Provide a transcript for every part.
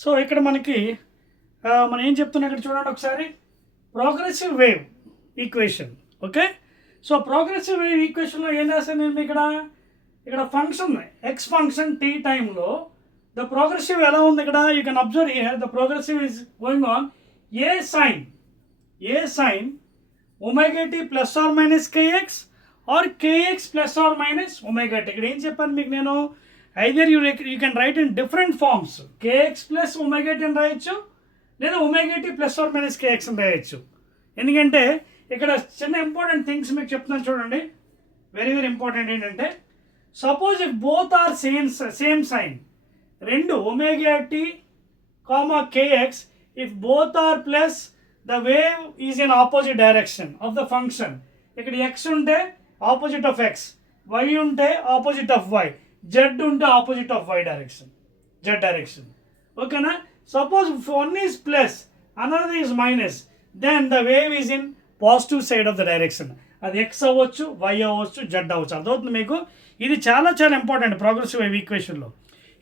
So ఇక్కడ మనకి మనం ఏం చెప్తున్నా ఇక్కడ చూడండి ఒకసారి progressive wave equation. Okay, so progressive wave ఈక్వేషన్లో ఏం రాశాను నేను ఇక్కడ ఫంక్షన్ ఎక్స్ ఫంక్షన్ టీ టైంలో ద ప్రోగ్రెసివ్ ఎలా ఉంది ఇక్కడ you can observe here the progressive is going on a sine omega tea plus are minus k x or k x plus are minus omega t. ఇక్కడ ఏం చెప్పాను మీకు నేను, either you can write in different forms, k x plus omega t అని రాయొచ్చు, లేదా omega tea plus are minus KX అని రాయొచ్చు. ఎందుకంటే ఇక్కడ చిన్న ఇంపార్టెంట్ థింగ్స్ మీకు చెప్తున్నాను చూడండి, వెరీ వెరీ ఇంపార్టెంట్. ఏంటంటే suppose if both are same sign, రెండు omega T comma K X, if both are plus the wave is in opposite direction of the function. ఇక్కడ ఎక్స్ ఉంటే ఆపోజిట్ ఆఫ్ ఎక్స్, వై ఉంటే opposite of Y, Z ఉంటే opposite of Y direction, Z direction. ఓకేనా? Suppose one is plus another is minus, then the wave is in positive side of the direction. అది X అవ్వచ్చు, Y అవ్వచ్చు, Z అవ్వచ్చు. అర్థమవుతుంది మీకు? ఇది చాలా చాలా ఇంపార్టెంట్ ప్రోగ్రెసివ్ వేవ్ ఈక్వేషన్లో.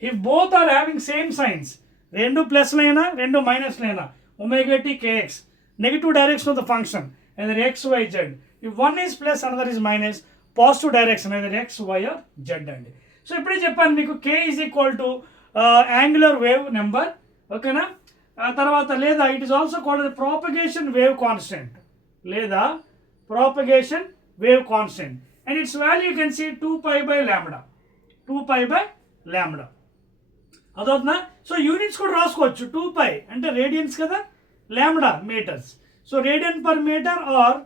If both are having same signs, రెండు ప్లస్లైనా రెండు మైనస్లైనా, omega T K X, negative direction of the function either x, y, z. If one is plus, another is minus, positive direction either x, y or z అండి. So ఇప్పుడే చెప్పాను మీకు k is equal to angular wave number. ఓకేనా? తర్వాత లేదా it is also called propagation wave constant, లేదా propagation wave constant, and its value you can see 2π/λ. అదవుతుందా? So units కూడా రాసుకోవచ్చు. 2π అంటే రేడియన్స్ కదా, lambda metres. So radian per metre or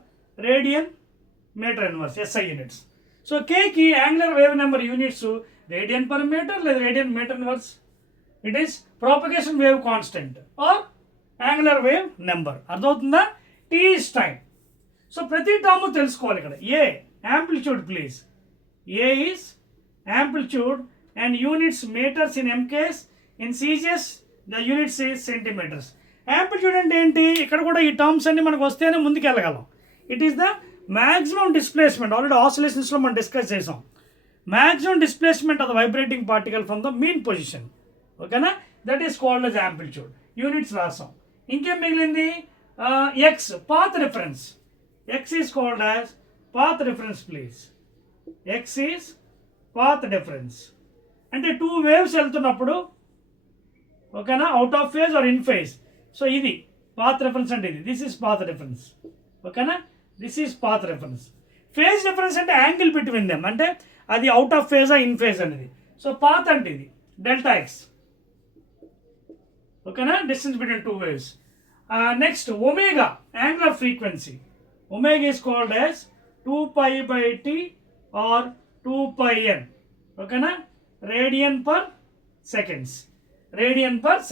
radian metre inverse SI units. So కేకి angular wave number units radian per metre లేదా radian metre inverse. It is propagation wave constant or angular wave number. అర్థమవుతుందా? T is time. So ప్రతి term తెలుసుకోవాలి ఇక్కడ. A amplitude please, A is amplitude and units metres in MKS, in CGS the units is centimetres. Amplitude అంటే ఏంటి? ఇక్కడ కూడా ఈ terms అన్ని మనకు వస్తేనే ముందుకు వెళ్ళగలం. It is the maximum displacement. Already ఆసిలేషన్స్లో మనం డిస్కస్ చేసాం. Maximum displacement of the vibrating particle from the mean position. ఓకేనా? That is called as amplitude. Units రాసాం. ఇంకేం మిగిలింది? X path reference. X is called as path reference please. X is path difference అంటే two waves వెళ్తున్నప్పుడు, ఓకేనా, out of phase or in phase. So ఇది path reference అంటే ఇది. This is path reference. ఓకేనా? This is path reference. Phase difference అంటే angle between them, అంటే అది అవుట్ ఆఫ్ ఫేజా ఇన్ ఫేజ్ అనేది. సో పాత్ అంటే ఇది డెల్టా ఎక్స్. ఓకేనా? Distance between two waves. Next omega angular frequency. Omega is called as 2π/t or 2πn. ఓకేనా? Radian per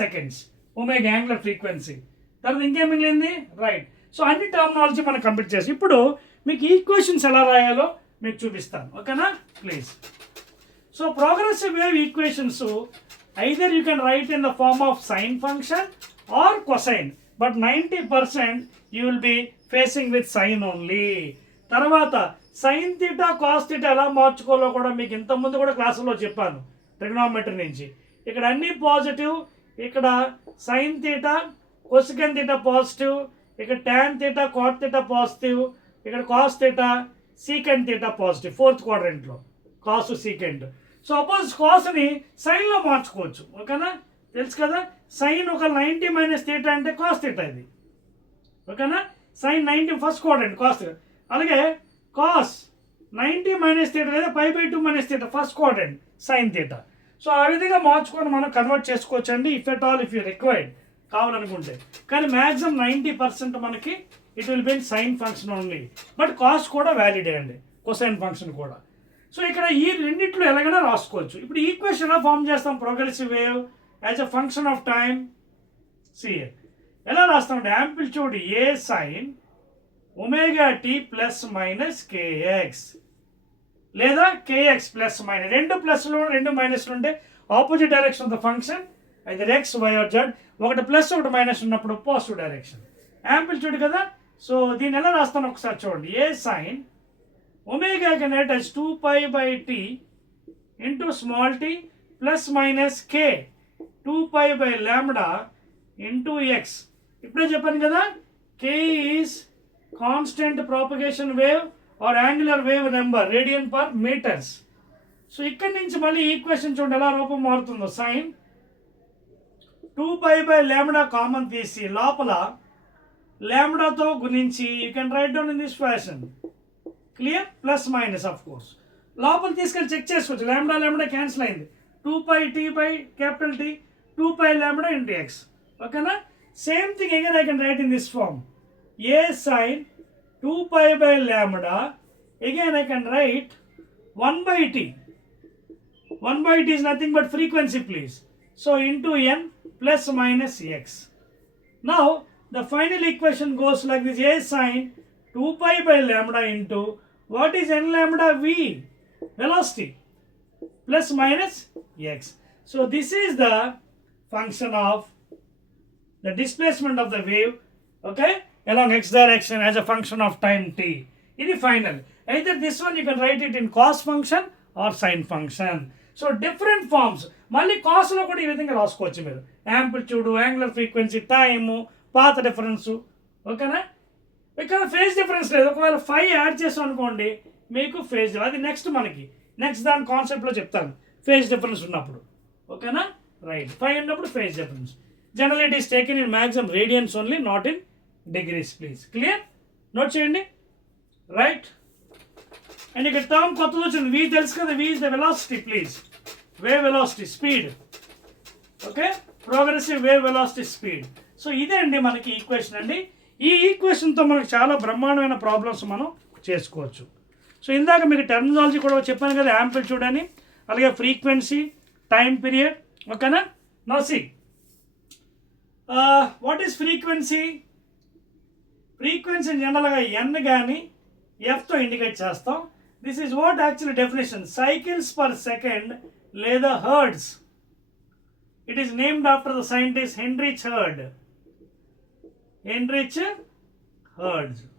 seconds, omega angular frequency. తర్వాత ఇంకేం మిగిలింది? రైట్. సో అన్ని టర్మినాలజీ మనం కంప్లీట్ చేసి ఇప్పుడు మీకు ఈక్వేషన్స్ ఎలా రాయాలో మీకు చూపిస్తాను. ఓకేనా? Please. So progressive wave equations either you can write in the form of sine function or cosine, but 90% you will be facing with sine only. తర్వాత సైన్ థీటా కాస్ థీటా ఎలా మార్చుకోవాలో కూడా మీకు ఇంతకుముందు కూడా క్లాసులో చెప్పాను ట్రిగ్నోమెట్రీ నుంచి. ఇక్కడ అన్ని పాజిటివ్, ఇక్కడ sine theta cosec theta positive, ఇక్కడ tan theta cot theta positive, ఇక్కడ cos theta secant theta positive. Fourth క్వాడ్రంట్లో కాసు సీకెంట్. సో అపోజ్ కాస్ని సైన్లో మార్చుకోవచ్చు. ఓకేనా? తెలుసు కదా, సైన్ ఒక 90 - థీటా అంటే కాస్ థీటా ఇది. ఓకేనా? Sine 90 first quadrant cos. అలాగే కాస్ 90 - థీటా లేదా π/2 - theta first quadrant sine theta. So ఆ విధంగా మార్చుకొని మనం కన్వర్ట్ చేసుకోవచ్చు అండి, if at all, if you required, కావాలనుకుంటే. కానీ మ్యాక్సిమం 90% మనకి it will be sine function only, but cos కూడా వ్యాలిడే అండి, కొసైన్ ఫంక్షన్ కూడా. సో ఇక్కడ ఈ రెండిట్లో ఎలాగైనా రాసుకోవచ్చు. ఇప్పుడు ఈక్వేషన్ ఎలా ఫామ్ చేస్తాం progressive wave as a function of time. సిఏ ఎలా రాస్తామంటే amplitude A sine omega tea plus minus K X, లేదా కేఎక్స్ ప్లస్ మైనస్. రెండు ప్లస్లు రెండు మైనస్లు ఉంటే opposite direction of the function either X, Y or Z. ఒకటి ప్లస్ ఒకటి మైనస్ ఉన్నప్పుడు పాజిటివ్ డైరెక్షన్. యాంప్లిట్యూడ్ కదా. సో దీన్ని ఎలా రాస్తాను ఒకసారి చూడండి. A sine omega can write as 2π/t into small T plus minus K 2π/λ into x. ఇప్పుడే చెప్పాను కదా, k is constant propagation wave or angular wave number radian per meters. So ఇక్కడి నుంచి మళ్ళీ ఈక్వేషన్ చూడండి ఎలా రూపం మారుతుందో. సైన్ 2π/λ కామన్ తీసి లోపల లాంబ్డాతో గుణించి you can right down in this fashion. Clear? Plus minus of course. లోపల తీసుకెళ్ళి చెక్ చేసుకోవచ్చు. లాంబ్డా క్యాన్సిల్ అయింది. 2π/T 2π/λ into x. ఓకేనా? Same thing again I can write in this form. a sin 2π/λ. Again I can write 1/t. 1/t is nothing but frequency, please. So into n plus minus x. Now the final equation goes like this. A sin 2π/λ into what is n lambda v? Velocity plus minus x. So this is the function of the displacement of the wave, okay, along x direction as a function of time t. It is final. Either this one you can write it in cos function or sin function. So different forms. మళ్ళీ cos లో కూడా ఈ విధంగా రాసుకోవచ్చు మీరు. Amplitude, angular frequency, time, path difference. ఓకేనా? ఇక్కడ phase difference లేదు. ఒకవేళ 5 యాడ్ చేసాం అనుకోండి మీకు ఫేజ్, అది నెక్స్ట్ నెక్స్ట్ దాని కాన్సెప్ట్లో చెప్తాను ఫేజ్ డిఫరెన్స్ ఉన్నప్పుడు. ఓకేనా? రైట్. 5 ఉన్నప్పుడు phase difference. General it is taken in maximum radians only, not in degrees. Please clear? Note చేయండి. రైట్. అండ్ ఇక్కడ టర్మ్ కొత్తది వచ్చింది. v తెలుసు కదా, v is the velocity. Please, wave velocity, speed. Okay, progressive wave velocity speed. So ఇదే అండి మనకి equation అండి. ఈ ఈక్వేషన్తో మనకు చాలా బ్రహ్మాండమైన ప్రాబ్లమ్స్ మనం చేసుకోవచ్చు. సో ఇందాక మీకు టెర్మినాలజీ కూడా చెప్పాను కదా, యాంప్లిట్యూడ్ అని, అలాగే ఫ్రీక్వెన్సీ, టైం పీరియడ్. ఓకేనా? Now see what is frequency? Frequency జనరల్గా n కానీ ఎఫ్తో ఇండికేట్ చేస్తాం. This is what actually definition, cycles per second లేదా hertz. It is named after the scientist Heinrich Hertz.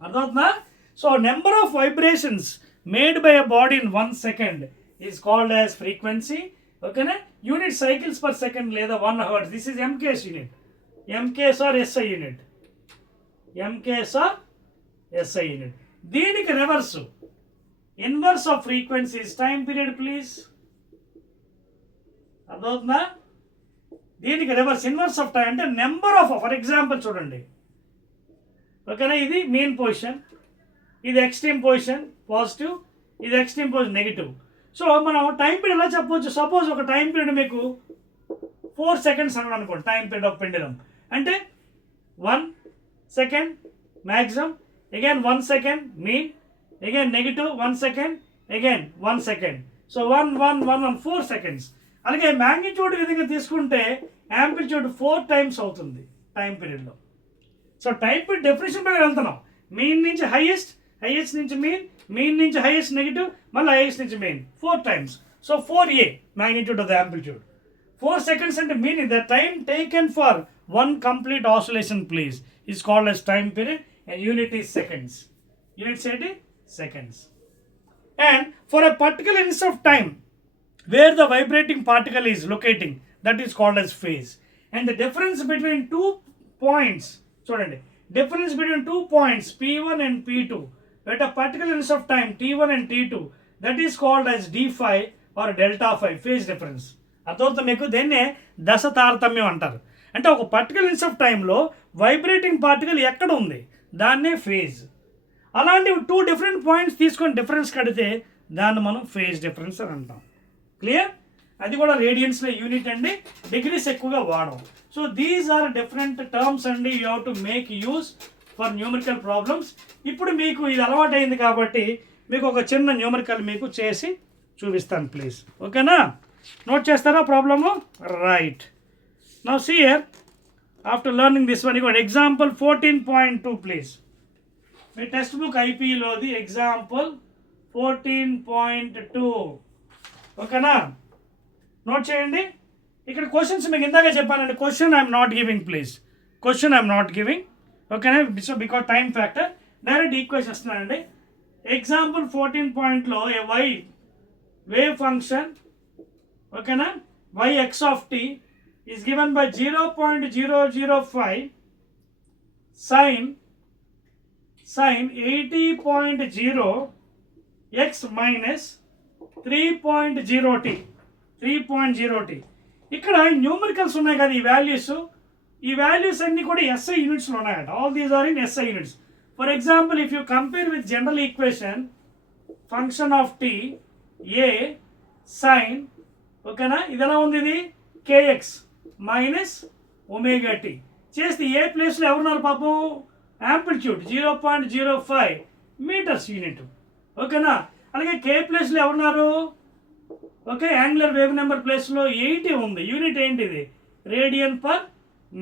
అర్థమవుతుందా? So number of vibrations made by a body in 1 second is called as frequency. ఓకేనా? Unit cycles per second లేదా 1 hertz. This is MKS unit. MKS or SI unit. MKS or SI unit. దీనికి reverse, inverse off frequency is time period. Please, అర్థమవుతుందా? దీనికి reverse, inverse of time అంటే number of, for example చూడండి. ఓకేనా? ఇది main position, ఇది extreme position positive, ఇది extreme position negative. So మనం టైం పీరియడ్ ఎలా చెప్పవచ్చు? సపోజ్ ఒక టైం పీరియడ్ మీకు 4 seconds అన్నాడు అనుకోండి. టైం పీరియడ్ ఆఫ్ పెండులం అంటే 1 second maximum, again 1 second mean, again negative 1 second, again 1 second. So 1 1 1 1 4 seconds. అలాగే మ్యాగ్నిట్యూడ్ విధంగా తీసుకుంటే యాంప్లిట్యూడ్ 4 times అవుతుంది టైం పీరియడ్లో. సో టైం పీరియడ్ డెఫినేషన్ పైన వెళ్తున్నాం. మీన్ నుంచి హైయెస్ట్, హైయెస్ట్ నుంచి మీన్, మీన్ నుంచి హైయెస్ట్ నెగిటివ్, మళ్ళీ హైయెస్ట్ నుంచి main 4 times. So 4a magnitude of the amplitude. 4 seconds అంటే mean the time taken for one complete oscillation, please, is called as time period, and unit is seconds. Unit said seconds. And for a particular instant of time where the vibrating particle is locating, that is called as phase. And the difference between 2 points, చూడండి, difference between 2 points P1 and P2 at a particular instant of time T1 and T2, that is called as d phi or delta phi, phase difference. అర్థమవుతుంది మీకు? దీన్నే దశ తారతమ్యం అంటారు. అంటే ఒక particular instant of టైంలో వైబ్రేటింగ్ పార్టికల్ ఎక్కడ ఉంది దాన్నే ఫేజ్. అలాంటి 2 different పాయింట్స్ తీసుకొని డిఫరెన్స్ కడితే దాన్ని మనం ఫేజ్ డిఫరెన్స్ అని అంటాం. క్లియర్? అది కూడా రేడియన్స్లో యూనిట్ అండి, డిగ్రీస్ ఎక్కువగా వాడం. So these are different terms అండి, you have to make use for numerical problems. ఇప్పుడు మీకు ఇది అలవాటు అయింది కాబట్టి మీకు ఒక చిన్న న్యూమరికల్ మీకు చేసి చూపిస్తాను. ప్లీజ్, ఓకేనా? నోట్ చేస్తారా problem? Right. Now see here, after learning this one, ఇగో ఎగ్జాంపుల్ 14.2 ప్లీజ్. మీ టెక్స్ట్ బుక్ ఐపీలోది ఎగ్జాంపుల్ 14.2. ఓకేనా? నోట్ చేయండి. ఇక్కడ క్వశ్చన్స్ మీకు ఇందాక చెప్పానండి. Question I'm not giving, please. Question I'm not giving. ఓకేనా? So because time factor direct equation ఇస్తున్నానండి. ఎగ్జాంపుల్ 14.లో ఏ వేవ్ ఫంక్షన్, ఓకేనా, y x of t is given by 0.005 sin 80.0 x minus 3.0t. ఇక్కడ numericals ఉన్నాయి కదా, ఈ values అన్ని కూడా SI యూనిట్స్లో ఉన్నాయట. All these are in SI units. For example, if you compare with general equation function of t a sin, ఓకేనా, ఇది ఎలా ఉంది, ఇది kx మైనస్ ఒమేగా t చేస్తే ఏ ప్లేస్లో ఎవరున్నారు పాపం, యాంప్లిట్యూడ్ 0.05 మీటర్స్ యూనిట్, ఓకేనా. అలాగే కే ప్లేస్లో ఎవరున్నారు, ఓకే, యాంగులర్ వేవ్ నెంబర్ ప్లేస్లో 80 ఉంది. యూనిట్ ఏంటిది, రేడియన్ పర్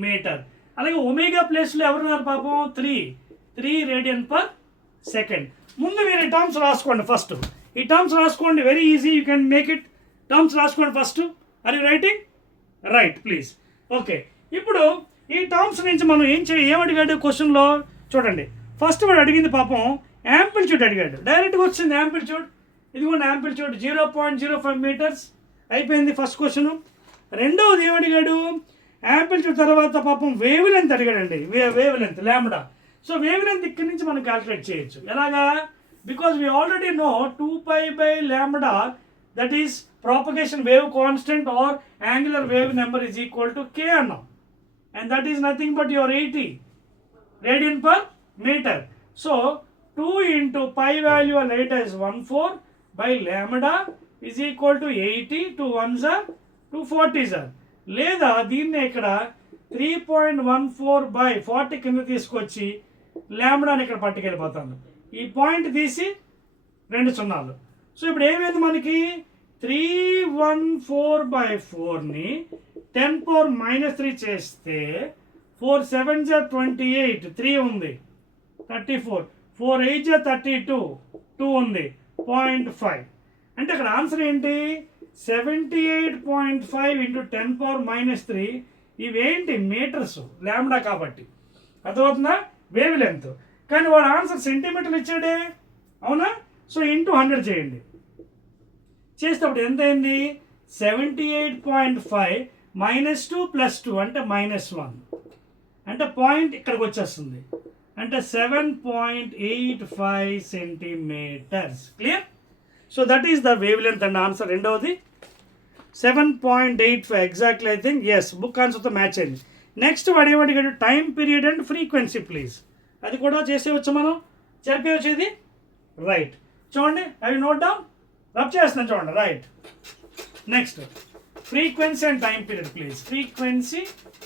మీటర్. అలాగే ఒమేగా ప్లేస్లో ఎవరున్నారు పాపం, 3 రేడియన్ పర్ సెకండ్. ముందు మీరు ఈ టర్మ్స్ రాసుకోండి ఫస్ట్. ఈ టర్మ్స్ రాసుకోండి, very easy, you can make it. Terms రాసుకోండి first. Are you writing? Right, please. Okay, ఇప్పుడు ఈ టర్మ్స్ నుంచి మనం ఏమడిగాడు క్వశ్చన్లో చూడండి. ఫస్ట్ వాడు అడిగింది పాపం యాంప్లిట్యూడ్ అడిగాడు. డైరెక్ట్గా వచ్చింది యాంప్లిట్యూడ్. ఇదిగోండి యాంప్లిట్యూడ్ 0.05 మీటర్స్ అయిపోయింది ఫస్ట్ క్వశ్చన్. రెండవది ఏమడిగాడు, యాంప్లిట్యూడ్ తర్వాత పాపం వేవ్ లెంత్ అడిగాడండి. Wavelength lambda. So wavelength ఇక్కడి నుంచి మనం క్యాల్కులేట్ చేయొచ్చు. ఎలాగా, because we already know 2π/λ, that is propagation wave constant or angular wave number is equal to k అన్నాం. And that is nothing but your 80 radian per meter. So 2 into pi value of later is 14 by lambda is equal to 80. 2 1s are 240s are. లేదా దీన్ని ఇక్కడ 3.14 by 40 కింద తీసుకొచ్చి లాంబ్డాని ఇక్కడ పట్టుకెళ్ళిపోతాను. ఈ point తీసి 2 సున్నాలు. సో ఇప్పుడు ఏమైంది మనకి, 314/4ని 10⁻³ చేస్తే 4 7s are 28, 3 ఉంది, 34, 4 8s are 32, 2 ఉంది, 0.5. అంటే అక్కడ ఆన్సర్ ఏంటి, 78.5 into 10⁻³ ఇవేంటి మీటర్స్, లాంబ్డా కాబట్టి. అర్థమవుతుందా, వేవ్ లెంత్. కానీ వాడు ఆన్సర్ సెంటీమీటర్లు ఇచ్చాడే, అవునా. సో ఇంటూ 100 చేయండి. చేసేటప్పుడు ఎంత అయింది, 78.5 -2 + 2 అంటే -1, అంటే పాయింట్ ఇక్కడికి వచ్చేస్తుంది, అంటే 7.85 centimetres. Clear? So that is the wavelength and answer. రెండవది 7.85 exactly, I think yes, book ఆన్సర్తో మ్యాచ్ అయింది. నెక్స్ట్ వాడు ఏమడిగాడు, time period and frequency please. అది కూడా చేసేవచ్చు, మనం జరిపేవచ్చేది. రైట్, చూడండి, అవి నోట్ డౌన్, రబ్ చేస్తున్నాను చూడండి. Right, next frequency and time period please. Frequency,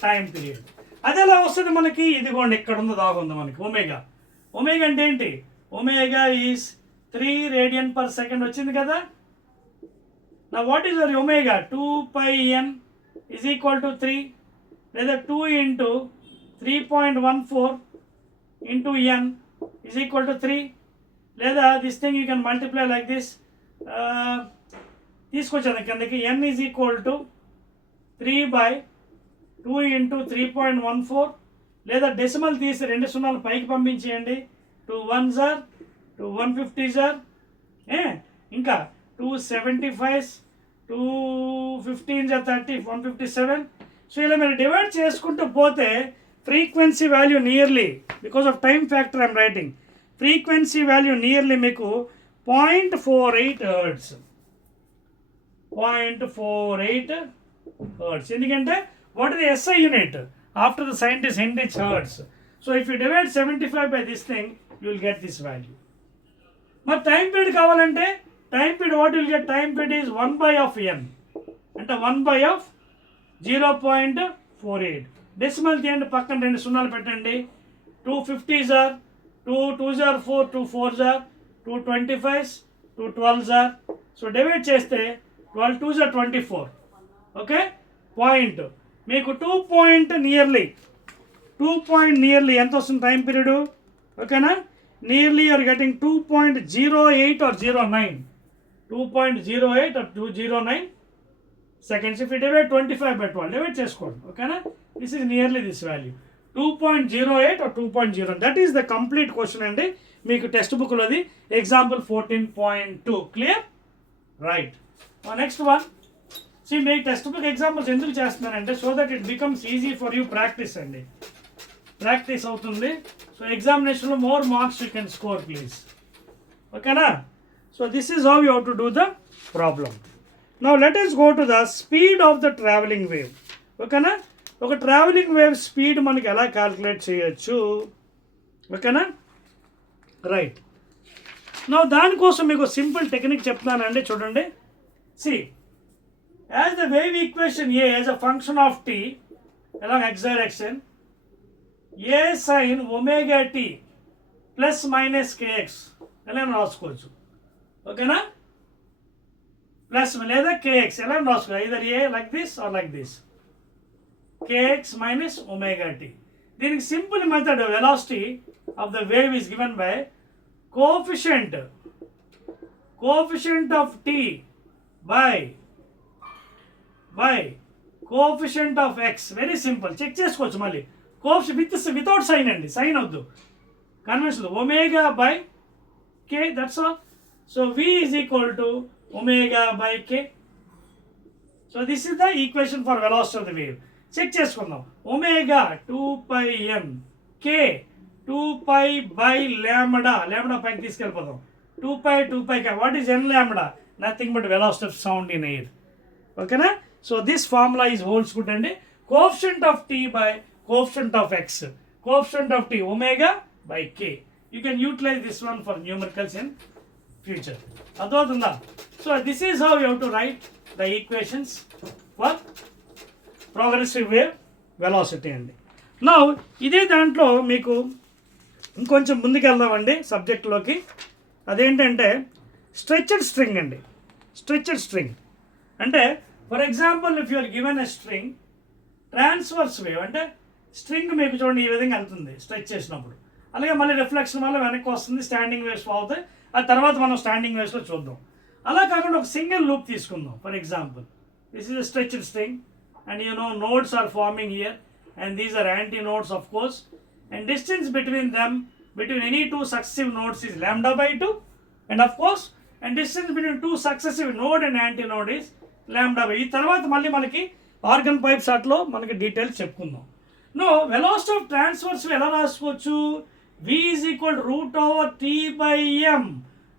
time period అది ఎలా వస్తుంది మనకి, ఇదిగోండి ఇక్కడ ఉంది, దాగుంది మనకి ఒమేగా. ఒమేగా అంటే ఏంటి, omega is 3 radian per second వచ్చింది కదా. నా what is our omega, 2πn is equal to 3, లేదా 2 into 3.14 into n is equal to 3, లేదా this thing you can multiply like this. తీసుకొచ్చాను కిందకి, n is equal to 3/2 into 3.14, లేదా decimal తీసి 2 సున్నాలు పైకి పంపించేయండి. 2 1s are 2 150s are, ఇంకా 2 75s, 2 15s are 30, 157. సో ఇలా మీరు డివైడ్ చేసుకుంటూ పోతే frequency value nearly, because of time factor I'm writing, frequency value nearly మీకు 0.48 హెర్ట్జ్. 0.48 హెర్ట్జ్. ఎందుకంటే what is the SI unit after the scientist Heinrich hertz. So if you divide 75 by this thing, you will get this value. మరి time period కావాలంటే, time period what will get, time period is 1/n, అంటే 1/0.48. Decimal తీయండి, పక్కన 2 సున్నాలు పెట్టండి. 250s are 2 2s are 4, 2 4s are 2 25s, 2 12s are. So divide చేస్తే 12 2s are 24. Okay, point మీకు 2 nearly ఎంత వస్తుంది టైం పీరియడ్, ఓకేనా. Nearly you're getting 2.08 or 09, 2.08 or 209 seconds. If you divide 25 by 12, divide చేసుకోండి, ఓకేనా. This is nearly this value 2.08 or 2.0. That is the complete question అండి మీకు text బుక్లోది, example 14.2. Clear? Right. Next one, so మీ textbook examples ఎందుకు చేస్తున్నానంటే so that it becomes easy for you practice అండి. Practice అవుతుంది. సో ఎగ్జామినేషన్లో more marks you can score please. ఓకేనా? So this is how you have to do the problem. Now let us go to the speed of the travelling wave. ఓకేనా? ఒక travelling wave speed మనకి ఎలా calculate చేయొచ్చు. ఓకేనా? Right. నా దానికోసం మీకు సింపుల్ టెక్నిక్ చెప్తున్నానండి, చూడండి. See as the wave equation A as a function of T along x direction, A sine omega tea plus minus K X ఎలా రాసుకోవచ్చు. ఓకేనా? ప్లస్ లేదా కేఎక్స్ ఎలా రాసుకోవచ్చు. Either A like this or like this, K X minus omega T. దీనికి simple method velocity of the wave is given by coefficient of T by coefficient of X. Very simple, check చేసుకోవచ్చు మళ్ళీ. Without sine అండి, sign వద్దు, convention omega by K, that's all. So V is equal to omega by K. So this is the equation for velocity of the wave. Check చేసుకుందాం. Omega 2πn, K 2π by lambda, lambda పైకి తీసుకెళ్ళిపోదాం. 2π K. What is N lambda? Nothing but velocity of sound in air. ఓకేనా? So this formula is holds good అండి. Coefficient of T by coefficient of X, coefficient of T omega by K. You can utilise this one for numericals in future. అర్థమవుతుందా? So this is how you have to write the equations for progressive wave velocity అండి. నా ఇదే దాంట్లో మీకు ఇంకొంచెం ముందుకెళ్దామండి సబ్జెక్ట్లోకి. అదేంటంటే స్ట్రెచ్డ్ స్ట్రింగ్ అండి. స్ట్రెచ్డ్ స్ట్రింగ్ అంటే for example if you are given a string transverse wave, అంటే స్ట్రింగ్ మీకు చూడండి ఈ విధంగా వెళ్తుంది స్ట్రెచ్ చేసినప్పుడు, అలాగే మళ్ళీ రిఫ్లెక్షన్ వల్ల వెనక్కి వస్తుంది, స్టాండింగ్ వేవ్స్ అవుతాయి. ఆ తర్వాత మనం స్టాండింగ్ వేవ్స్లో చూద్దాం. అలా కాకుండా ఒక సింగిల్ లూప్ తీసుకుందాం. For example this is a stretched string and you know nodes are forming here and these are antinodes of course, and distance between them, between any two successive nodes is lambda by 2, and of course and distance between two successive node and antinode is lambda by. ఈ తర్వాత మళ్ళీ మనకి organ pipes అట్లో మనకి details చెప్పుకుందాం. No velocity of transverse ఎలా రాసుకోవచ్చు. v is equal to root over t by m.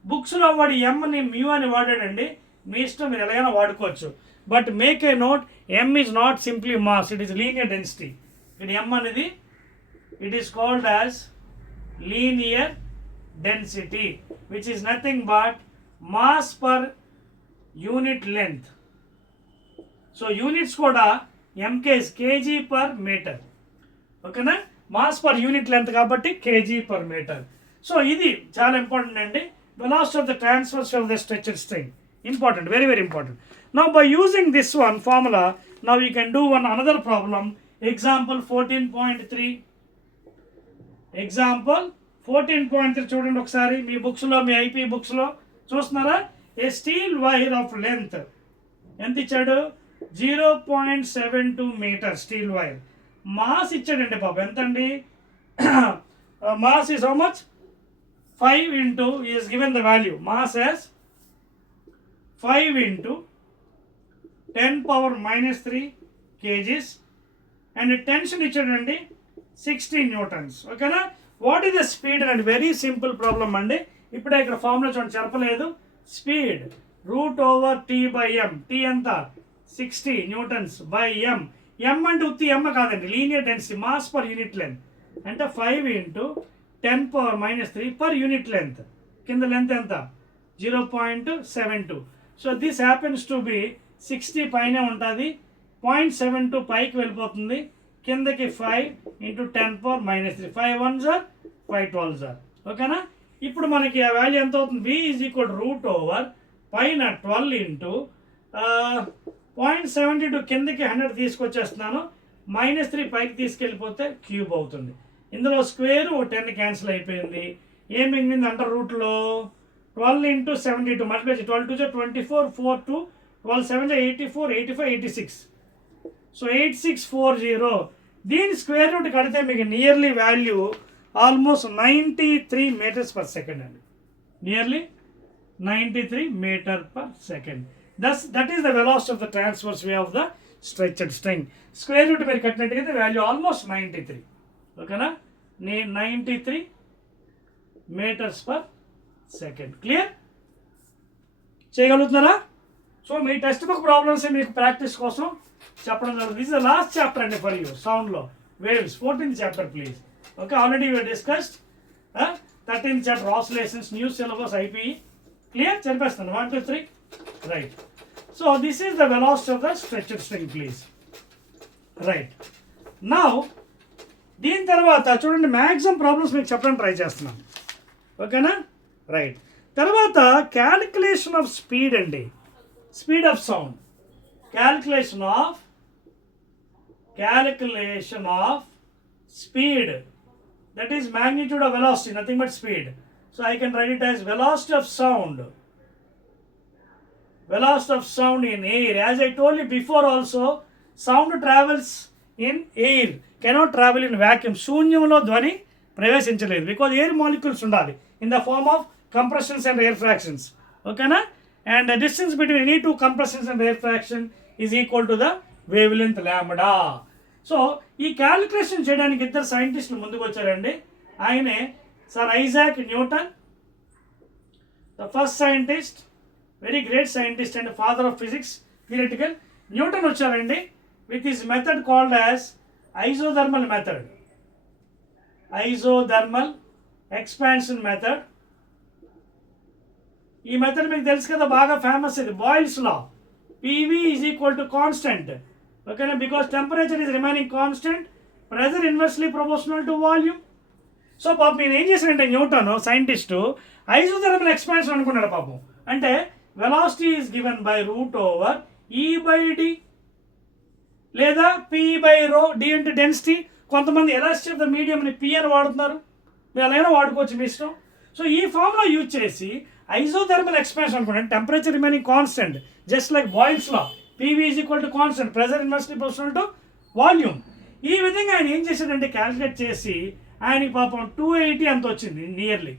బుక్స్లో వాడు m ని మ్యూ అని వాడాడండి, మీ ఇష్టం, మీరు ఎలాగైనా వాడుకోవచ్చు. But make a note, m is not simply mass, it is linear density. ఇక్కడ m అనేది it is called as linear density, which is nothing but mass per unit length. So units కూడా mks, kg per meter. ఓకేనా? Mass per unit length కాబట్టి kg per meter. So ఇది చాలా important అండి. Velocity of the transverse of the stretched string important, very very important. Now by using this one formula, now you can do another problem. Example 14.3. Example 14.3 చూడండి ఒకసారి మీ బుక్స్లో, మీ IP బుక్స్లో చూస్తున్నారా. ఏ steel wire of length ఎంత ఇచ్చాడు, 0.72 metre steel wire. Mass ఇచ్చాడండి పాప, ఎంతండి mass is how much, 5 into is given the value, mass as 5 into 10 power minus 3 kgs, and tension ఇచ్చాడండి 60 newtons. ఓకేనా? What is the speed and very simple problem అండి. ఇప్పుడే ఇక్కడ ఫార్ములా చూడండి, చెప్పలేదు. Speed root over T by M. T ఎంత, 60 Newton's by ఎం. ఎం అంటే ఉత్తి ఎం కాదండి, linear density, mass per unit length. అంటే 5 into 10 power minus 3 per unit length. కింద లెంత్ ఎంత, 0.72. So this happens to be 60 పైనే ఉంటుంది, 0.72 పైకి వెళ్ళిపోతుంది, కిందకి 5 into 10 power minus 3. 5 1s are 5 12s are. ఓకేనా? ఇప్పుడు మనకి ఆ వాల్యూ ఎంత అవుతుంది, v is equal root over పైన 12 into 0.72 కిందకి 100 తీసుకొచ్చేస్తున్నాను, -3 పైకి తీసుకెళ్ళిపోతే క్యూబ్ అవుతుంది. ఇందులో స్క్వేర్ 10 క్యాన్సిల్ అయిపోయింది. ఏం మిగిలింది అంటారు రూట్లో, 12 into 72 మల్టిప్లై 12 2 24, 4 2, 12 7 84, 85, 86. సో 8640. దీని స్క్వేర్ రూట్ కడితే మీకు nearly value almost 93 meters per second అండి. Nearly 93 meter per second. Thus, that is the velocity of the transverse way of the stretched string. Square root మీరు కట్టినట్టుగా value almost 93. ఓకేనా 93 meters per second. Clear? చేయగలుగుతున్నారా? So మీ textbook problems మీకు practice కోసం చెప్పడం జరుగుతుంది. This is the last chapter అండి ఫర్ యూ సౌండ్లో waves 14th chapter please. Okay already we discussed 13th chapter oscillations new syllabus IPE. Clear? చెప్పేస్తాను 1 2 3 right. So this is the velocity of the stretched string please. Right now దీని తర్వాత చూడండి maximum problems మీకు చెప్పడానికి try చేస్తున్నాను. ఓకేనా? Right. తర్వాత calculation of speed అండి, speed of sound. Calculation of speed, that is magnitude of velocity, nothing but speed. So I can write it as velocity of sound. Velocity of sound in air. As I told you before also, sound travels in air, cannot travel in vacuum. శూన్యంలో ధ్వని ప్రవేశించలేదు because air molecules ఉండాలి in the form of compressions and air fractions. Okay na? And the distance between any two compressions and air fraction is equal to the wavelength lambda. So ఈ calculation చేయడానికి ఇద్దరు సైంటిస్టులు ముందుకు వచ్చారండి. ఆయనే sir Isaac Newton, the first scientist, very great scientist and father of physics theoretical. Newton వచ్చారండి with his method called as isothermal method, isothermal expansion method. ఈ method మీకు తెలుసు కదా, బాగా ఫేమస్. ఇది Boyle's law. PV is equal to constant. ఓకేనా? Because temperature is remaining constant, pressure inversely proportional to volume. So పాపం నేను ఏం చేశానంటే న్యూటన్ సైంటిస్టు ఐజోథర్మల్ ఎక్స్పాన్షన్ అనుకున్నాడు పాపం. అంటే velocity is given by root over ఈ బై డి లేదా పి బై రో. డి అంటే డెన్సిటీ. కొంతమంది ఎలాస్టిసిటీ ఆఫ్ ద మీడియంని పి అని వాడుతున్నారు, మీరు అలా వాడుకోవచ్చు మీ ఇష్టం. సో ఈ ఫార్ములా యూజ్ చేసి ఐజోథర్మల్ ఎక్స్పాన్షన్ అనుకుంటే temperature remaining constant, just like boils law. PV is equal to constant, pressure inversely proportional to volume. ఈ విధంగా ఆయన ఏం చేశాడంటే క్యాలిక్యులేట్ చేసి ఆయనకి పాపం 280 అంత వచ్చింది నియర్లీ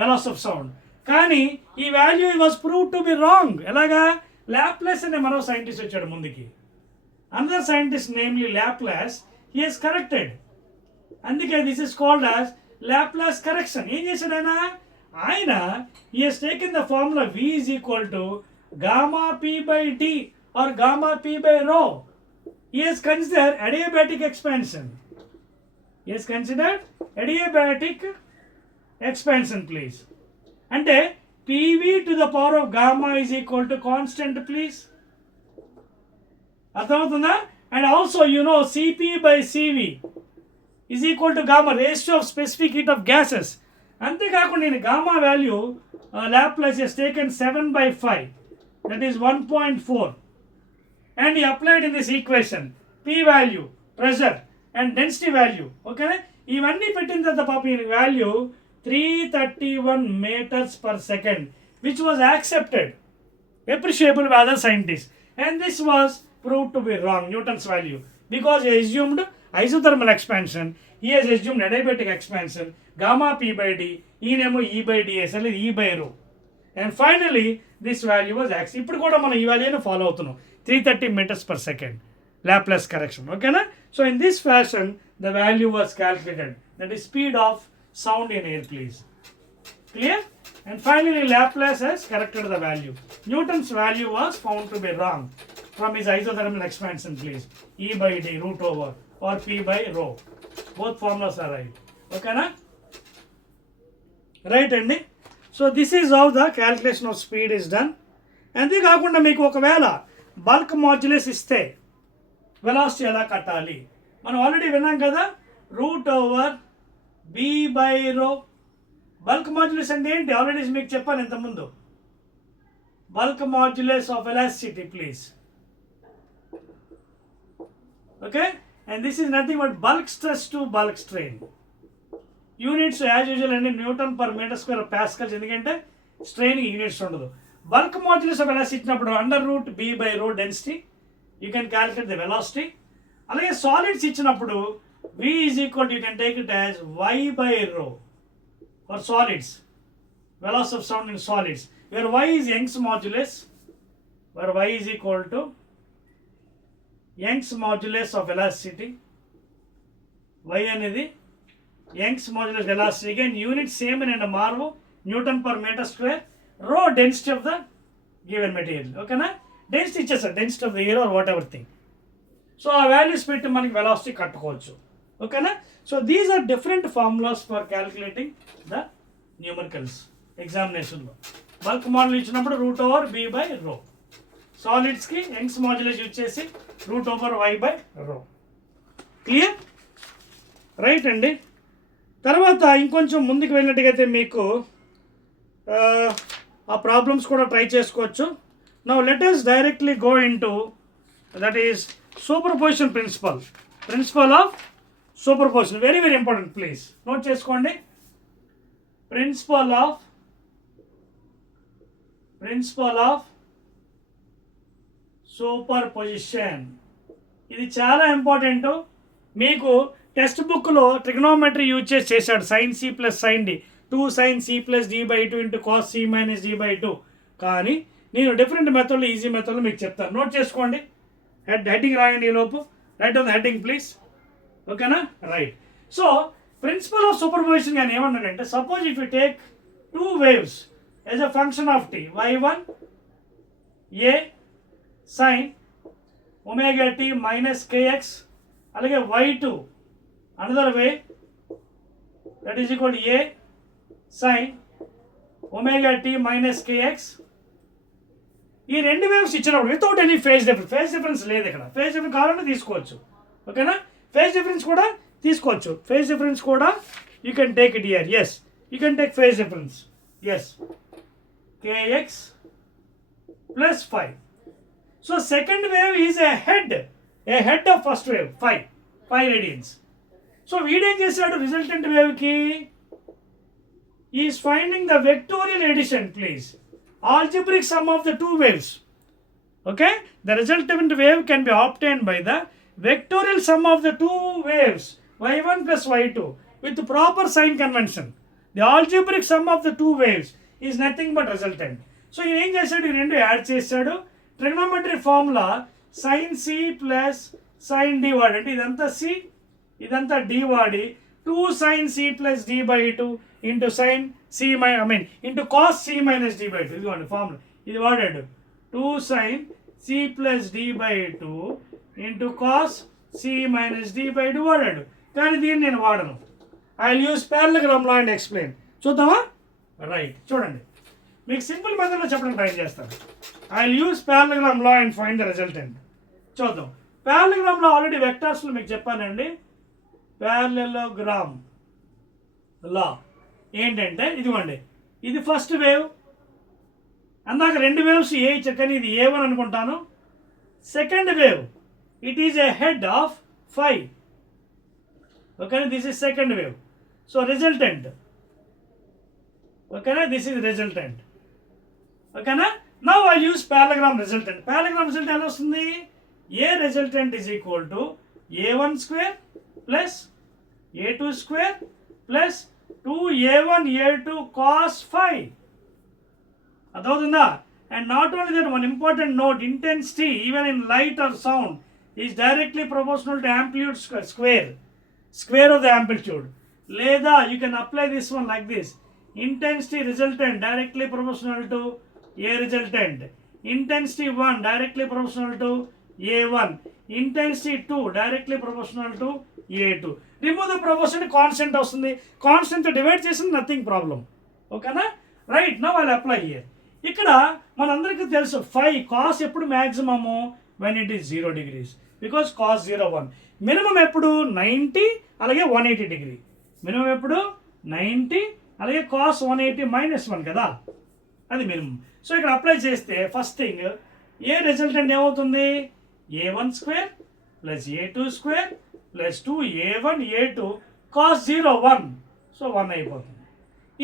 వెలాసిటీ ఆఫ్ సౌండ్. కానీ ఈ value was prove to be wrong. ఎలాగా? లాప్లాస్ అనే మరో సైంటిస్ట్ వచ్చాడు ముందుకి. Another scientist namely Laplace, he has corrected. అందుకే this is called as Laplace correction. ఏం చేశాడు ఆయన he has taken the formula V is equal to gamma P by D or gamma P by rho. He has considered adiabatic expansion. Please. అంటే PV to the power of gamma is equal to constant please. అర్థమవుతుందా? And also you know Cp by Cv is equal to gamma, ratio of specific heat of gases. అంతేకాకుండా నేను gamma value Laplace has taken 7/5, that is 1.4, and he applied in this equation P value, pressure and density value. ఓకేనా? ఇవన్నీ పెట్టిన తర్వాత పాపం ఈ value 331 meters per second, which was accepted, appreciable by other scientists, and this was proved to be wrong, Newton's value, because he assumed isothermal expansion, he has assumed adiabatic expansion, gamma P by D, ఈనేమో E by ds అనేది E by rho, and finally this value was x. ఇప్పుడు కూడా మనం ఈ వాల్యూని follow అవుతున్నాం, 330 meters per second Laplace correction. ఓకేనా? So in this fashion the value was calculated, that is speed of sound in air please. Clear? And finally Laplace has corrected the value. Newton's value was found to be wrong from his isothermal expansion please. E by D root over or P by rho. Both formulas are right. Okay na? Right అండి. So this is how the calculation of speed is done. అంతేకాకుండా మీకు ఒకవేళ bulk modulus ఇస్తే velocity ఎలా కట్టాలి మనం already విన్నాం కదా, root over B by rho. Bulk modulus అంటే ఏంటి ఆల్రెడీ మీకు చెప్పాను ఇంతకుముందు. Bulk modulus of elasticity please. Okay, and this is nothing but bulk stress to bulk strain. Units as usual అండి newton per metre square pascals, ఎందుకంటే strain units ఉండదు. Bulk modulus of velocity ఇచ్చినప్పుడు under root B by rho density, you can calculate the velocity. అలాగే solids ఇచ్చినప్పుడు v is equal, you can take it as y by rho for solids, velocity of sound in solids. Your y is Young's modulus, where y is equal to Young's modulus of velocity. Y అనేది Young's modulus velocity, again unit same and marvu Newton per meter square, rho density of the given material. ఓకేనా, density ఇచ్చేస్తారు, density of the air or whatever thing. So ఆ values పెట్టి మనకి velocity కట్టుకోవచ్చు. ఓకేనా, so these are different formulas for calculating the numericals ఎగ్జామినేషన్లో. Bulk model ఇచ్చినప్పుడు root over B by rho, సాలిడ్స్కి యంగ్స్ మాడ్యులస్ యూజ్ చేసి root over Y by rho. Clear, right అండి. తర్వాత ఇంకొంచెం ముందుకు వెళ్ళినట్టుగైతే మీకు ఆ ప్రాబ్లమ్స్ కూడా ట్రై చేసుకోవచ్చు. Now let us directly go into that is superposition principle. Principle of superposition very very important, please note చేసుకోండి. ప్రిన్సిపల్ ఆఫ్ సూపర్పోజిషన్, ఇది చాలా ఇంపార్టెంట్. మీకు టెక్స్ట్ బుక్లో ట్రిగ్నోమెట్రీ యూజ్ చేసి చేశాడు, sine C plus sine D, 2 sin c plus d by 2 into cos c minus d by 2. కానీ నేను different మెథడ్లో, ఈజీ మెథడ్లో మీకు చెప్తాను, నోట్ చేసుకోండి. హెడ్డింగ్ రాయండి ఈ లోపు, write on the heading please. ఓకేనా, right. So principle of superposition కానీ ఏమన్నాడంటే, suppose if you take 2 waves as a function of t, y1 a sin omega t minus kx, అలాగే y2 another way that is equal to a sin omega t minus kx. ఈ రెండు waves ఇచ్చినప్పుడు without any phase difference లేదు ఇక్కడ. Phase difference కావాలంటే తీసుకోవచ్చు. ఓకేనా, phase difference కూడా తీసుకోవచ్చు. ఫేజ్ డిఫరెన్స్ కూడా you can take it here. Yes, you can take phase difference. Yes, kx plus 5. So second wave is ahead of first wave, 5 radians. So వీడేం చేశాడు, resultant వేవ్కి is finding the vectorial addition, please, algebraic sum of the 2 waves. Okay, the resultant wave can be obtained by the vectorial sum of the 2 waves, y1 plus y2, with the proper sign convention. The algebraic sum of the 2 waves is nothing but resultant. So he ఏం చేశాడు, ఈ రెండు add చేశాడు. Trigonometry formula sin c plus sin d వాడి, అంటే ఇదంతా c ఇదంతా d వాడి 2 sin c plus d by 2 into sin c into cos c minus d by 2. ఇదిగోండి ఫార్ములా, ఇది వాడాడు. 2 sin c plus d by 2 into cos c minus d by 2 వాడాడు. కానీ దీన్ని నేను వాడను. I will use parallelogram law and explain. చూద్దామా, right. చూడండి, మీకు సింపుల్ మెథడ్లో చెప్పడం ట్రై చేస్తాను. I will use parallelogram law and find the resultant. చూద్దాం. పారలగ్రామ్ లా ఆల్రెడీ వెక్టార్స్లో మీకు చెప్పానండి. పారలగ్రామ్ లా ఏంటంటే, ఇదిగోండి, ఇది ఫస్ట్ వేవ్, అందాక 2 waves ఏ ఇచ్చాకని ఇది a1 అనుకుంటాను. Second wave it is ahead of 5. ఓకేనా, this is second wave. So resultant, ఓకేనా, దిస్ ఈజ్ రిజల్టెంట్. ఓకేనా, now I use parallelogram resultant. Parallelogram result ఎలా వస్తుంది, A resultant is equal to a1 square plus a2 square plus 2a1 a2 cos 5. అదవుతుందా? And not only that, one important note, intensity even in light or sound is directly proportional to amplitude square of the amplitude. లేదా you can apply this one like this, intensity resultant directly proportional to A resultant, intensity 1 directly proportional to a1, intensity 2 directly proportional to a2. Remove the proportion, constant వస్తుంది. కాన్స్టెంట్తో divide చేసిన nothing problem. ఓకేనా, right. Now I'll apply here. ఇక్కడ మనందరికీ తెలుసు 5 cos ఎప్పుడు maximum when it is 0 degrees, because cos 0 1. Minimum ఎప్పుడు 90, అలాగే 180 degree. Minimum ఎప్పుడు 90, అలాగే కాస్ 180 -1 కదా, అది మినిమం. సో ఇక్కడ అప్లై చేస్తే ఫస్ట్ థింగ్ ఏ రిజల్టెంట్ ఏమవుతుంది, a1 square plus a2 square plus 2a1 a2 cos 0 1. సో 1 అయిపోతుంది.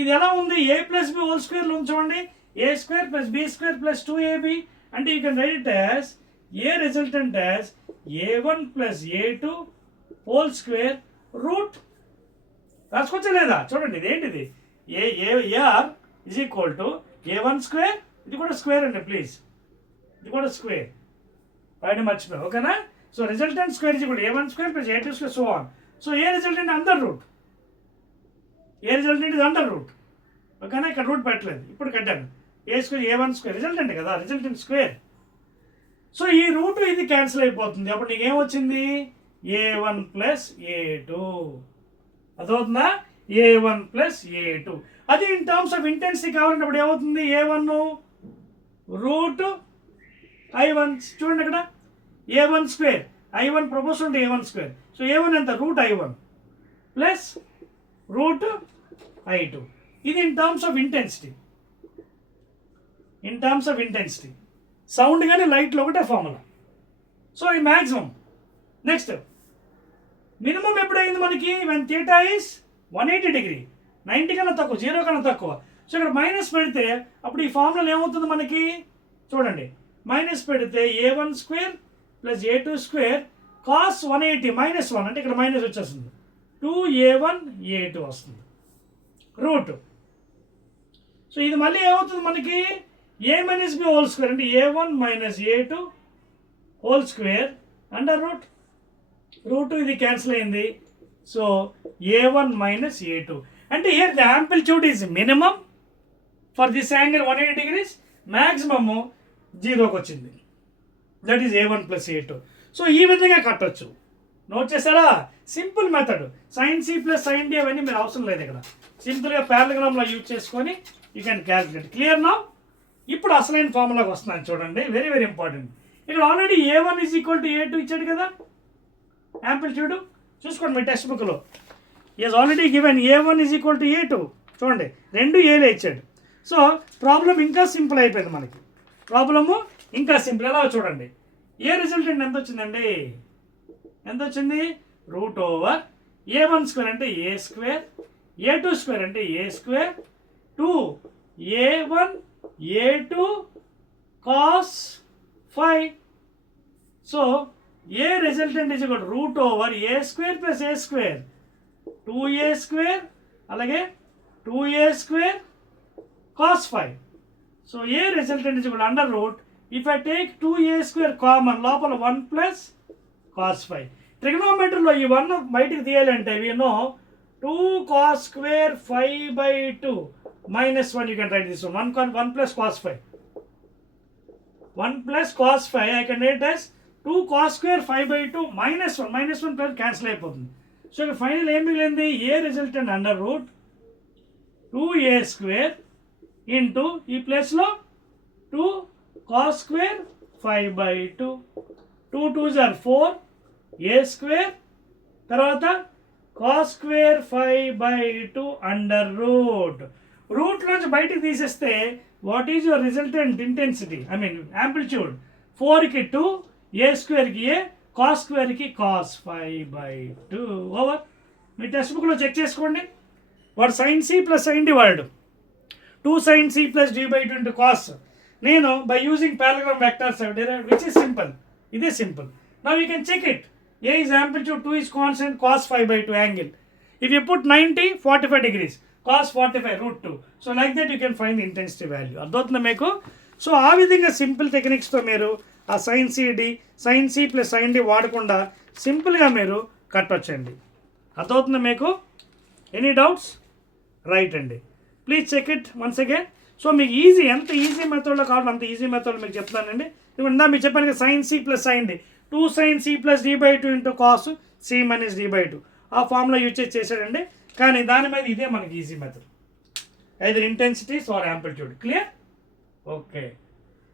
ఇది ఎలా ఉంది, a ప్లస్ బి హోల్ స్క్వేర్లో ఉంచండి, a square plus B square plus 2ab, అంటే you can write it as A resultant as a1 plus a2 whole square root. రాసుకోవచ్చా లేదా, చూడండి ఇదేంటిది, AR is equal to a1 square, ఇది కూడా square అండి ప్లీజ్, ఇది కూడా స్క్వేర్ రాయడం మర్చిపోయి, ఓకేనా. సో రిజల్టెంట్ స్క్వేర్ ఇది కూడా a1 square plus a2 square so on. So A resultant under route, A resultant ఇది అండర్ రూట్, ఓకేనా. ఇక్కడ రూట్ పెట్టలేదు, ఇప్పుడు కట్టాను. ఏ స్క్వేర్ a1 స్క్వేర్ రిజల్టెంట్ కదా, రిజల్టెంట్ స్క్వేర్. సో ఈ రూట్ ఇది క్యాన్సిల్ అయిపోతుంది. అప్పుడు నీకు ఏమొచ్చింది, a1 plus a2. అదవుతుందా, a1 plus a2. అది ఇన్ టర్మ్స్ ఆఫ్ ఇంటెన్సిటీ కావాలన్నప్పుడు ఏమవుతుంది, a1 రూట్ i1. చూడండి ఇక్కడ a1 square, i1 proportional to a1 square. So a1 ఎంత, root i1 plus root i2. ఇది in terms of intensity, in terms of intensity. Sound కానీ లైట్లో ఒకటే ఫార్ములా. సో ఈ మ్యాక్సిమం. నెక్స్ట్ మినిమం ఎప్పుడైంది మనకి, వెన్ థీటా ఈస్ 180 డిగ్రీ, 90 కన్నా తక్కువ, 0 కన్నా తక్కువ. సో ఇక్కడ మైనస్ పెడితే అప్పుడు ఈ ఫార్ములా ఏమవుతుంది మనకి, చూడండి. మైనస్ పెడితే a1 square plus a2 square cos 180 minus 1 అంటే ఇక్కడ మైనస్ వచ్చేస్తుంది, 2a1 a2 వస్తుంది రూట్. సో ఇది మళ్ళీ ఏమవుతుంది మనకి, a minus b whole square అంటే a1 minus a2 whole square under root. Root ఇది క్యాన్సిల్ అయింది. సో a1 మైనస్ a2 అంటే here the amplitude is minimum for this angle 180 degrees, maximum 0కి వచ్చింది, that is a1 plus a2. So ఈ విధంగా కట్టొచ్చు. Note చేశారా, simple method. Sine C plus sine D అవన్నీ మీరు అవసరం లేదు. ఇక్కడ సింపుల్గా ప్యారలగ్రామ్లో యూజ్ చేసుకొని యూ కెన్ క్యాల్కులేట్. క్లియర్ నా. ఇప్పుడు అసలైన ఫార్ములాకి వస్తున్నాను చూడండి, వెరీ వెరీ ఇంపార్టెంట్. ఇక్కడ already a1 is equal to a2 ఇచ్చాడు కదా, యాంప్లిట్యూడ్ చూసుకోండి మీ టెక్స్ట్ బుక్లో. Is already given a1 is equal to a2. చూడండి, రెండు ఏలే ఇచ్చాడు. సో ప్రాబ్లం ఇంకా సింపుల్ అయిపోయింది మనకి. ప్రాబ్లము ఇంకా సింపుల్. ఎలా చూడండి, ఏ రిజల్టెంట్ ఎంత వచ్చిందండి, ఎంత వచ్చింది, రూట్ ఓవర్ a1 స్క్వేర్ అంటే a స్క్వేర్, a2 స్క్వేర్ అంటే a square, 2a1 a2 cos 5. So A resultant is equal root over a square plus a square, 2a square అలాగే 2a square cos 5. So A resultant is equal under root, if I take 2a square common, లోపల 1 plus cos 5. ట్రిగ్నోమెట్రీలో ఈ 1 బయటికి తీయాలంటే we know 2 cos square 5/2 minus 1, you can write this one, 1 plus cos 5. 1 plus cos 5 I can write as 2 cos square 5/2 minus 1. Minus 1 plus cancel అయిపోతుంది. So ఇక final ఏం మిగిలింది, A resultant under root 2a square into ఈ ప్లేస్లో 2 cos square 5/2, 2 2s are 4 a square తర్వాత cos square 5/2 under root. Root నుంచి బయటికి తీసేస్తే what is your resultant intensity, I mean amplitude, 4కి 2, ఏ స్క్వేర్కి ఏ, కాస్ స్క్వేర్కి కాస్ 5/2 ఓవర్. మీ టెక్స్ట్ బుక్లో చెక్ చేసుకోండి. వాడు sine C plus sine D వాడు 2 sin c plus d/2 into cos. నేను by using parallelogram vectors have derived, which is simple. ఇదే simple. Now you can check it. A is amplitude, 2 is constant, cos 5/2 angle. If you put 90, 45 degrees, cos 45 root 2. So like that you can find the intensity value. అర్థమవుతుందా మీకు? So ఆ విధంగా simple టెక్నిక్స్తో మీరు ఆ sine C plus sine D వాడకుండా సింపుల్గా మీరు కట్టొచ్చండి. అర్థమవుతుందా మీకు? Any doubts? రైట్ అండి. Please check it once again. So మీకు ఈజీ, ఎంత ఈజీ మెథడ్లో కావాలో అంత ఈజీ మెథడ్ మీకు చెప్తానండి. ఇప్పుడు మీకు చెప్పాను కదా, sine C plus sine D, 2 sin c plus d/2 into cos c minus d/2 ఆ ఫార్ములా యూజ్ చేసాడండి. కానీ దాని మీద ఇదే మనకి easy method, either intensities or amplitude. Clear? Okay.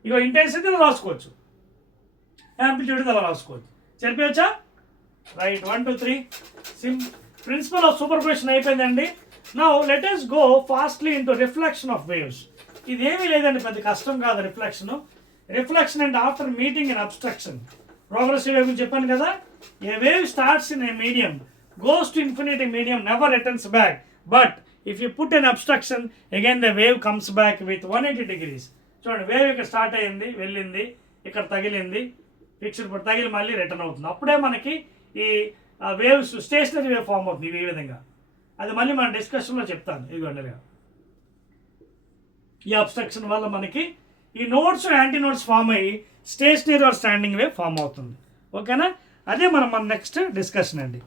ఇక ఇంటెన్సిటీ రాసుకోవచ్చు, యాంప్లిట్యూడ్ అలా రాసుకోవచ్చు. చెప్పవచ్చా? రైట్. 1 2 3 ప్రిన్సిపల్ ఆఫ్ సూపర్పోజిషన్ అయిపోయిందండి. Now let us go fastly into reflection of waves. ఇదేమీ లేదండి, పెద్ద కష్టం కాదు reflection. Reflection and after meeting and obstruction, progressive wave చెప్పాను కదా. A wave starts in a medium, goes to infinity medium, never returns back. But if you put an obstruction, again the wave comes back with 180 degrees. చూడండి, wave ఇక్కడ start అయ్యింది, వెళ్ళింది, ఇక్కడ తగిలింది, fixed ఇప్పుడు తగిలి మళ్ళీ రిటర్న్ అవుతుంది. అప్పుడే మనకి ఈ వేవ్స్ స్టేషనరీ వేవ్ ఫామ్ అవుతుంది ఈ విధంగా. అది మళ్ళీ మన డిస్కషన్లో చెప్తాను. ఇదిగోండి, ఈ అబ్స్ట్రక్షన్ వల్ల మనకి ఈ నోడ్స్ యాంటీ నోడ్స్ ఫామ్ అయ్యి stationary or standing wave form అవుతుంది. ఓకేనా, అదే మన నెక్స్ట్ డిస్కషన్ అండి,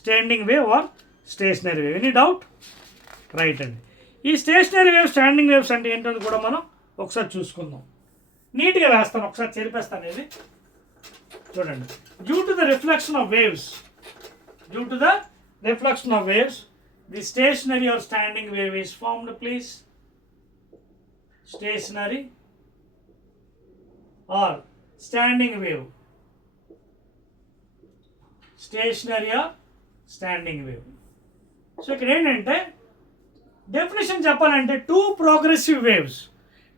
standing wave or stationary wave. Any doubt? Right అండి. ఈ స్టేషనరీ వేవ్ స్టాండింగ్ వేవ్స్ అంటే ఏంటో కూడా మనం ఒకసారి చూసుకుందాం. నీట్గా వేస్తాను, ఒకసారి చెరిపేస్తాను. ఇది చూడండి. Due to the reflection of waves, the stationary or standing wave is formed. Please, stationary or standing wave, సో ఇక్కడ ఏంటంటే డెఫినేషన్ చెప్పాలంటే, two progressive waves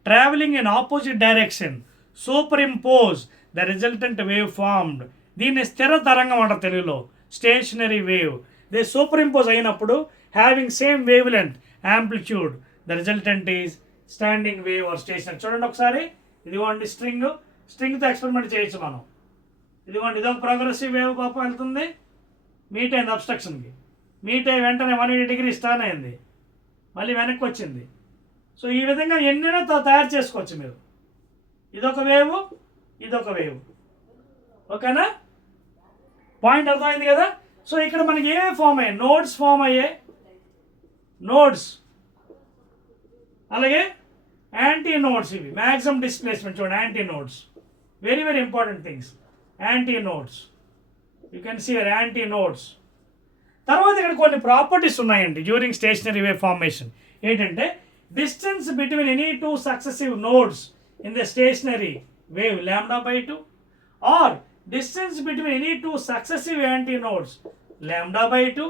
travelling in opposite direction superimpose the resultant wave formed. దీన్ని స్థిర తరంగం అంటారు తెలుగులో, stationary wave. They superimpose అయినప్పుడు having same wavelength amplitude, the resultant is standing wave or stationary. చూడండి ఒకసారి, ఇదిగోండి స్ట్రింగ్తో ఎక్స్పెరిమెంట్ చేయొచ్చు మనం. ఇదిగోండి, ఇదొక ప్రోగ్రెసివ్ వేవ్ పాపం వెళ్తుంది, మీట్ అయింది అబ్స్ట్రక్షన్కి, మీట్ అయ్యి వెంటనే 180 degrees టర్న్ అయింది, మళ్ళీ వెనక్కి వచ్చింది. సో ఈ విధంగా ఎన్నైనా తయారు చేసుకోవచ్చు మీరు. ఇదొక వేవ్, ఇదొక వేవ్. ఓకేనా, పాయింట్ అర్థమైంది కదా. సో ఇక్కడ మనకి ఏమేమి ఫామ్ అయ్యాయి? నోడ్స్ ఫామ్ అయ్యాయి, అలాగే యాంటీ నోడ్స్. ఇవి మ్యాక్సిమం డిస్ప్లేస్మెంట్ చూడండి, antinodes, very very important things. Antinodes, you can see antinodes. తర్వాత ఇక్కడ కొన్ని ప్రాపర్టీస్ ఉన్నాయండి డ్యూరింగ్ స్టేషనరీ వేవ్ ఫార్మేషన్. ఏంటంటే, distance between any two successive nodes in the stationary wave λ/2, or distance between any two successive antinodes λ/2,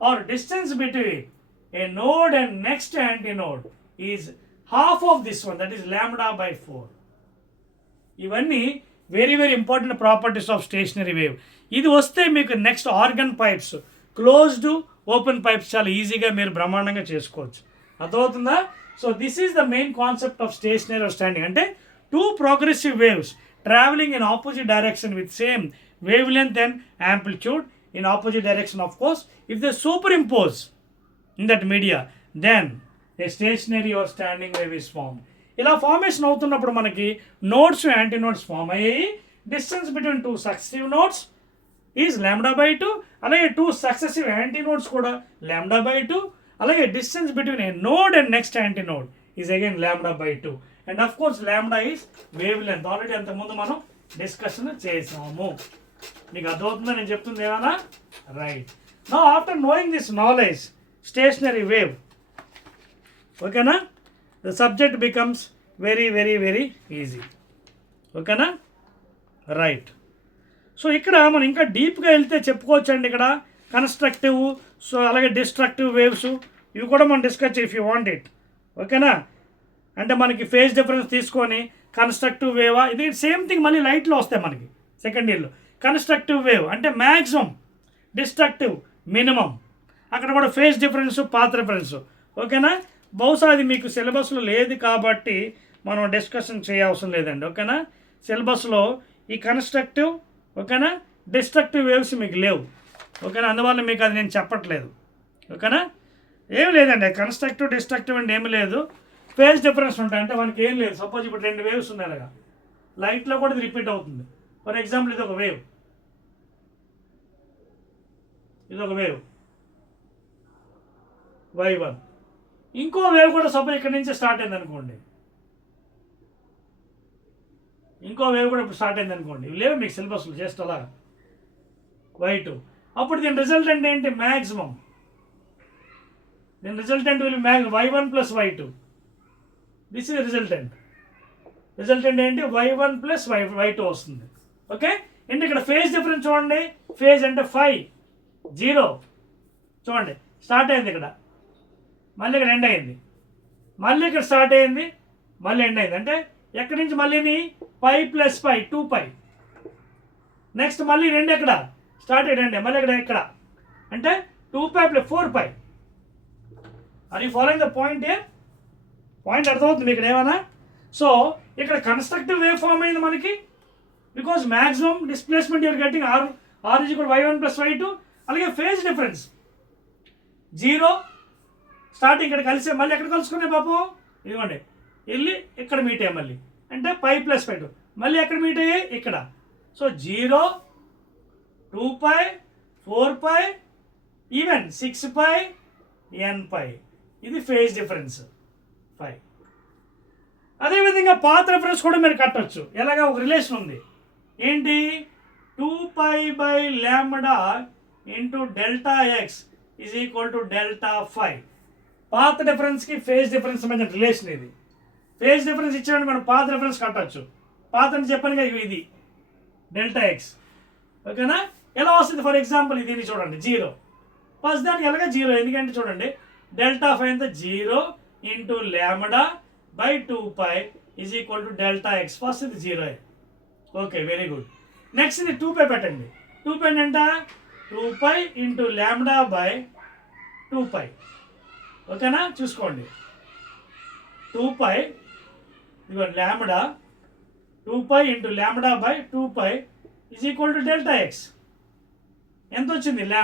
or distance between a node and next antinode is half of this one, that is λ/4. ఇవన్నీ very very important properties of stationary wave. ఇది వస్తే మీకు next organ pipes, closed open pipes చాలా ఈజీగా మీరు బ్రహ్మాండంగా చేసుకోవచ్చు. అర్థమవుతుందా? So this is the main concept of stationary or standing. అంటే two progressive waves travelling in opposite direction with same wavelength and amplitude in opposite direction. Of course, if they superimpose in that media, then a stationary or standing wave is form. ఇలా formation అవుతున్నప్పుడు మనకి nodes antinodes form అయ్యాయి. Distance between two successive nodes is λ/2, అలాగే two successive antinodes కూడా λ/2, అలాగే distance between a node and next antinode is again λ/2. And of course λ is wavelength. Already అంతకుముందు మనం discussion చేసాము. మీకు అర్థమవుతుందా నేను చెప్తుంది ఏమన్నా? Right. Now after knowing this knowledge, stationary wave, ఓకేనా, the subject becomes very very very easy. ఓకేనా, రైట్. సో ఇక్కడ మనం ఇంకా డీప్గా వెళ్తే చెప్పుకోవచ్చు అండి. ఇక్కడ కన్స్ట్రక్టివ్, సో అలాగే డిస్ట్రక్టివ్ వేవ్స్, ఇవి కూడా మనం discuss if you want it. ఓకేనా, అంటే మనకి ఫేజ్ డిఫరెన్స్ తీసుకొని కన్స్ట్రక్టివ్ వేవా, ఇది సేమ్ థింగ్ మళ్ళీ లైట్లో వస్తాయి మనకి సెకండ్ ఇయర్లో. కన్స్ట్రక్టివ్ వేవ్ అంటే మ్యాక్సిమం, డిస్ట్రక్టివ్ మినిమం, అక్కడ కూడా ఫేజ్ డిఫరెన్స్, పాత్ రిఫరెన్స్. ఓకేనా, బహుశా అది మీకు సిలబస్లో లేదు కాబట్టి మనం డిస్కషన్ చేయవసరం లేదండి. ఓకేనా, సిలబస్లో ఈ కన్స్ట్రక్టివ్, ఓకేనా, డిస్ట్రక్టివ్ వేవ్స్ మీకు లేవు. ఓకేనా, అందువల్ల మీకు అది నేను చెప్పట్లేదు. ఓకేనా, ఏమి లేదండి, కన్స్ట్రక్టివ్ డిస్ట్రక్టివ్ అంటే ఏమి లేదు. ఫేజ్ డిఫరెన్స్ ఉంటాయి, అంటే మనకి ఏం లేదు. సపోజ్ ఇప్పుడు 2 వేవ్స్ ఉన్నాయి, అలాగా లైట్లో కూడా ఇది రిపీట్ అవుతుంది. ఫర్ ఎగ్జాంపుల్, ఇది ఒక వేవ్, y1, ఇంకో వేవ్ కూడా సపోజ్ ఇక్కడ నుంచి స్టార్ట్ అయింది అనుకోండి, ఇప్పుడు స్టార్ట్ అయింది అనుకోండి, ఇవి లేవు మీకు సిలబస్లో, జస్ట్ అలా y2. అప్పుడు దీని రిజల్టెంట్ ఏంటి? మ్యాక్సిమం. దీని resultant will y1 + y2. This is resultant ఏంటి? y1 + y2 వస్తుంది. ఓకే, ఏంటి ఇక్కడ ఫేజ్ డిఫరెన్స్ చూడండి. ఫేజ్ అంటే 5 0, చూడండి స్టార్ట్ అయింది ఇక్కడ, మళ్ళీ ఇక్కడ ఎండ్ అయింది, మళ్ళీ ఇక్కడ స్టార్ట్ అయింది, మళ్ళీ ఎండ్ అయింది. అంటే ఎక్కడి నుంచి మళ్ళీని π + π 2π. నెక్స్ట్ మళ్ళీ 2 ఎక్కడ స్టార్ట్ అయ్యండి, మళ్ళీ ఇక్కడ అంటే 2π + 4π. Are you following the point? Point అర్థమవుతుంది ఇక్కడ ఏమన్నా? సో ఇక్కడ కన్స్ట్రక్టివ్ వేవ్ ఫామ్ అయింది మనకి, because maximum displacement you're getting r = y1 + y2. అలాగే ఫేజ్ డిఫరెన్స్ 0, స్టార్టింగ్ ఇక్కడ కలిసే, మళ్ళీ ఎక్కడ కలుసుకునే పాపం, ఇదిగోండి వెళ్ళి ఇక్కడ మీట్ అయ్యాయి మళ్ళీ, అంటే పై ప్లస్ పై 2 మళ్ళీ ఎక్కడ మీట్ అయ్యాయి ఇక్కడ. So 0, 2π, 4π, even 6π, nπ. ఇది ఫేజ్ డిఫరెన్స్ 5. అదేవిధంగా పాత్ రిఫరెన్స్ కూడా మీరు కట్టవచ్చు. ఎలాగా ఒక రిలేషన్ ఉంది ఏంటి, 2π/λ into delta x is equal to delta 5. Path డిఫరెన్స్కి ఫేజ్ డిఫరెన్స్ మధ్య రిలేషన్ ఇది. ఫేజ్ డిఫరెన్స్ ఇచ్చినప్పుడు మనం పాత్ రిఫరెన్స్ కట్టవచ్చు. పాత్ అని చెప్పాను కదా, ఇది డెల్టా ఎక్స్. ఓకేనా, ఎలా వస్తుంది ఫర్ ఎగ్జాంపుల్ దీన్ని చూడండి 0. ఫస్ట్ దానికి ఎలాగ 0, ఎందుకంటే చూడండి డెల్టా 5 అంతా 0 into λ/2π is equal to delta x. First ఇది 0. Okay, very good. నెక్స్ట్ ఇది 2π పెట్టండి. 2π ఎంత, 2π ఇంటూ λ/2π. ఓకేనా, చూసుకోండి 2π ఇదిగోండి λ, 2π into λ/2π is equal to delta x. ఎంత వచ్చింది λ.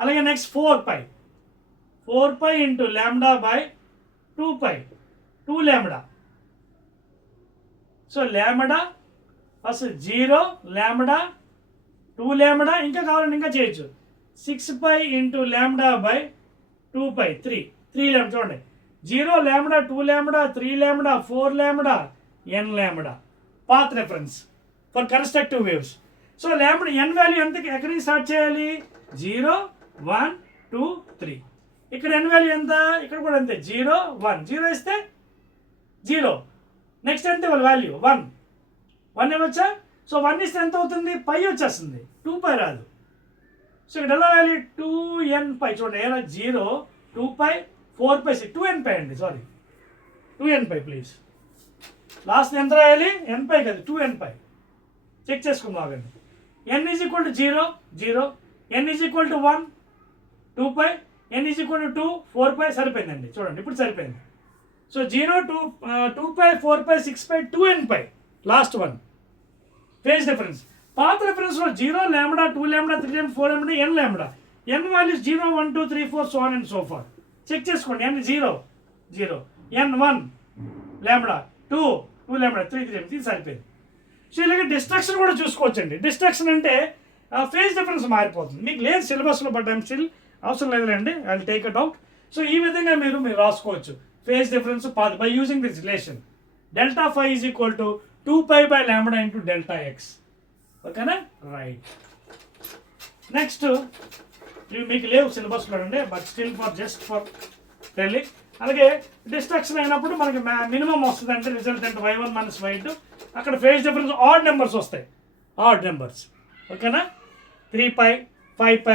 అలాగే నెక్స్ట్ 4π ఇంటూ λ/2π, 2λ. సో λ ఫస్ట్ 0 λ 2λ, ఇంకా కావాలంటే ఇంకా చేయొచ్చు 6π ఇంటూ λ/2π 3λ. చూడండి 0 λ 2λ 3λ 4λ nλ. Path reference for constructive waves. So λ n value ఎంత, ఎక్కడి నుంచి స్టార్ట్ చేయాలి, 0 1 2 3. ఇక్కడ n వాల్యూ ఎంత, ఇక్కడ కూడా అంతే 0 1. 0 ఇస్తే 0, నెక్స్ట్ ఎంత వాల్యూ 1 ఇవ్వచ్చా. సో 1 ఇస్తే ఎంత అవుతుంది, π వచ్చేస్తుంది, 2π రాదు. సో ఇక్కడ ఎలా వాల్యూ 2nπ. చూడండి ఎలా 0 2π 4π 2nπ అండి, సారీ 2nπ ప్లీజ్. లాస్ట్ ఎంత రాయాలి, nπ కదా, 2nπ. చెక్ చేసుకుందాం ఆగండి. n is equal to 0 0, n is equal to 1 2π, n is equal to 2 4π. సరిపోయిందండి, చూడండి ఇప్పుడు సరిపోయింది. So 0 2π 4π 6π 2nπ last one. Phase difference path రెఫరెన్స్లో 0 λ 2λ 3λ 4λ nλ. n values 0 1 2 3 4 so on and so forth. Check చేసుకోండి. n 0 0, n 1 λ 2 2λ 3 3. ఇది సరిపోయింది. సో ఇలాగే destruction కూడా చూసుకోవచ్చండి. డిస్ట్రక్షన్ అంటే ఫేజ్ డిఫరెన్స్ మారిపోతుంది. మీకు లేదు సిలబస్లో, బట్ ఐమ్ స్టిల్ అవసరం లేదులేండి, I will take it out. So ఈ విధంగా మీరు రాసుకోవచ్చు phase difference path by using this relation. Delta 5 is equal to 2π/λ into delta X. ఓకేనా, రైట్. నెక్స్ట్ ఇవి మీకు లేవు సిలబస్లో అండి, but still for just for telling. అలాగే డిస్ట్రక్షన్ అయినప్పుడు మనకి మినిమం వస్తుంది అంటే రిజల్ట్ అంటే y1 - y2. అక్కడ ఫేజ్ డిఫరెన్స్ ఆడ్ నెంబర్స్ వస్తాయి, ఆడ్ నెంబర్స్. ఓకేనా, 3π 5π.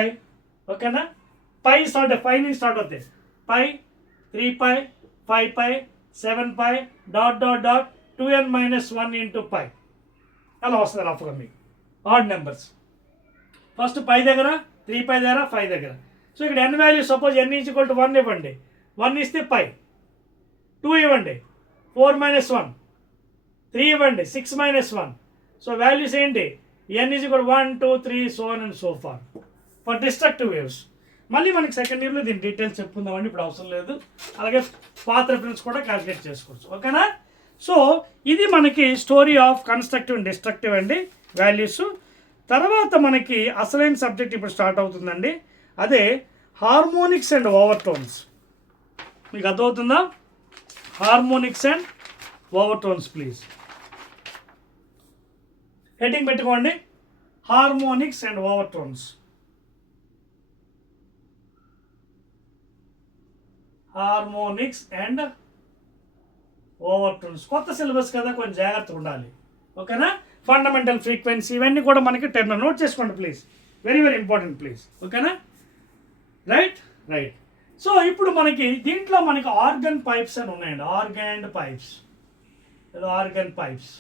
ఓకేనా, π స్టార్ట్ 5 నుంచి స్టార్ట్ అవుతాయి. π 3π 5π 7π ... 2n - 1 ఇంటూ π. అలా వస్తుంది రఫ్గా మీకు ఆడ్ నెంబర్స్. ఫస్ట్ π దగ్గర, 3π దగ్గర, 5 దగ్గర. సో ఇక్కడ n value suppose n is equal to 1 ఇవ్వండి, 1 ఇస్తే π, 2 ఇవ్వండి 4 - 1, 3 ఇవ్వండి 6 - 1. సో వాల్యూస్ ఏంటి, n is equal 1 2 3 so on and so forth for destructive waves. మళ్ళీ మనకి సెకండ్ ఇయర్లో దీని డీటెయిల్స్ చెప్పుకుందామండి, ఇప్పుడు అవసరం లేదు. అలాగే పాత్ రిఫరెన్స్ కూడా క్యాల్కులేట్ చేసుకోవచ్చు. ఓకేనా, సో ఇది మనకి story of constructive and destructive అండి వాల్యూస్. తర్వాత మనకి అసలైన సబ్జెక్ట్ ఇప్పుడు స్టార్ట్ అవుతుందండి, అదే హార్మోనిక్స్ అండ్ ఓవర్టోన్స్. మీకు అర్థమవుతుందా, harmonics and overtones. Please heading పెట్టుకోండి, harmonics and overtones. Harmonics and overtones. కొత్త సిలబస్ కదా, కొంచెం జాగ్రత్తగా ఉండాలి. ఓకేనా, ఫండమెంటల్ ఫ్రీక్వెన్సీ ఇవన్నీ కూడా మనకి టెర్మ్ నోట్ చేసుకోండి please, very very important please. ఓకేనా, రైట్ రైట్. సో ఇప్పుడు మనకి దీంట్లో మనకి ఆర్గన్ పైప్స్ అని ఉన్నాయండి, ఆర్గన్ పైప్స్. Organ pipes.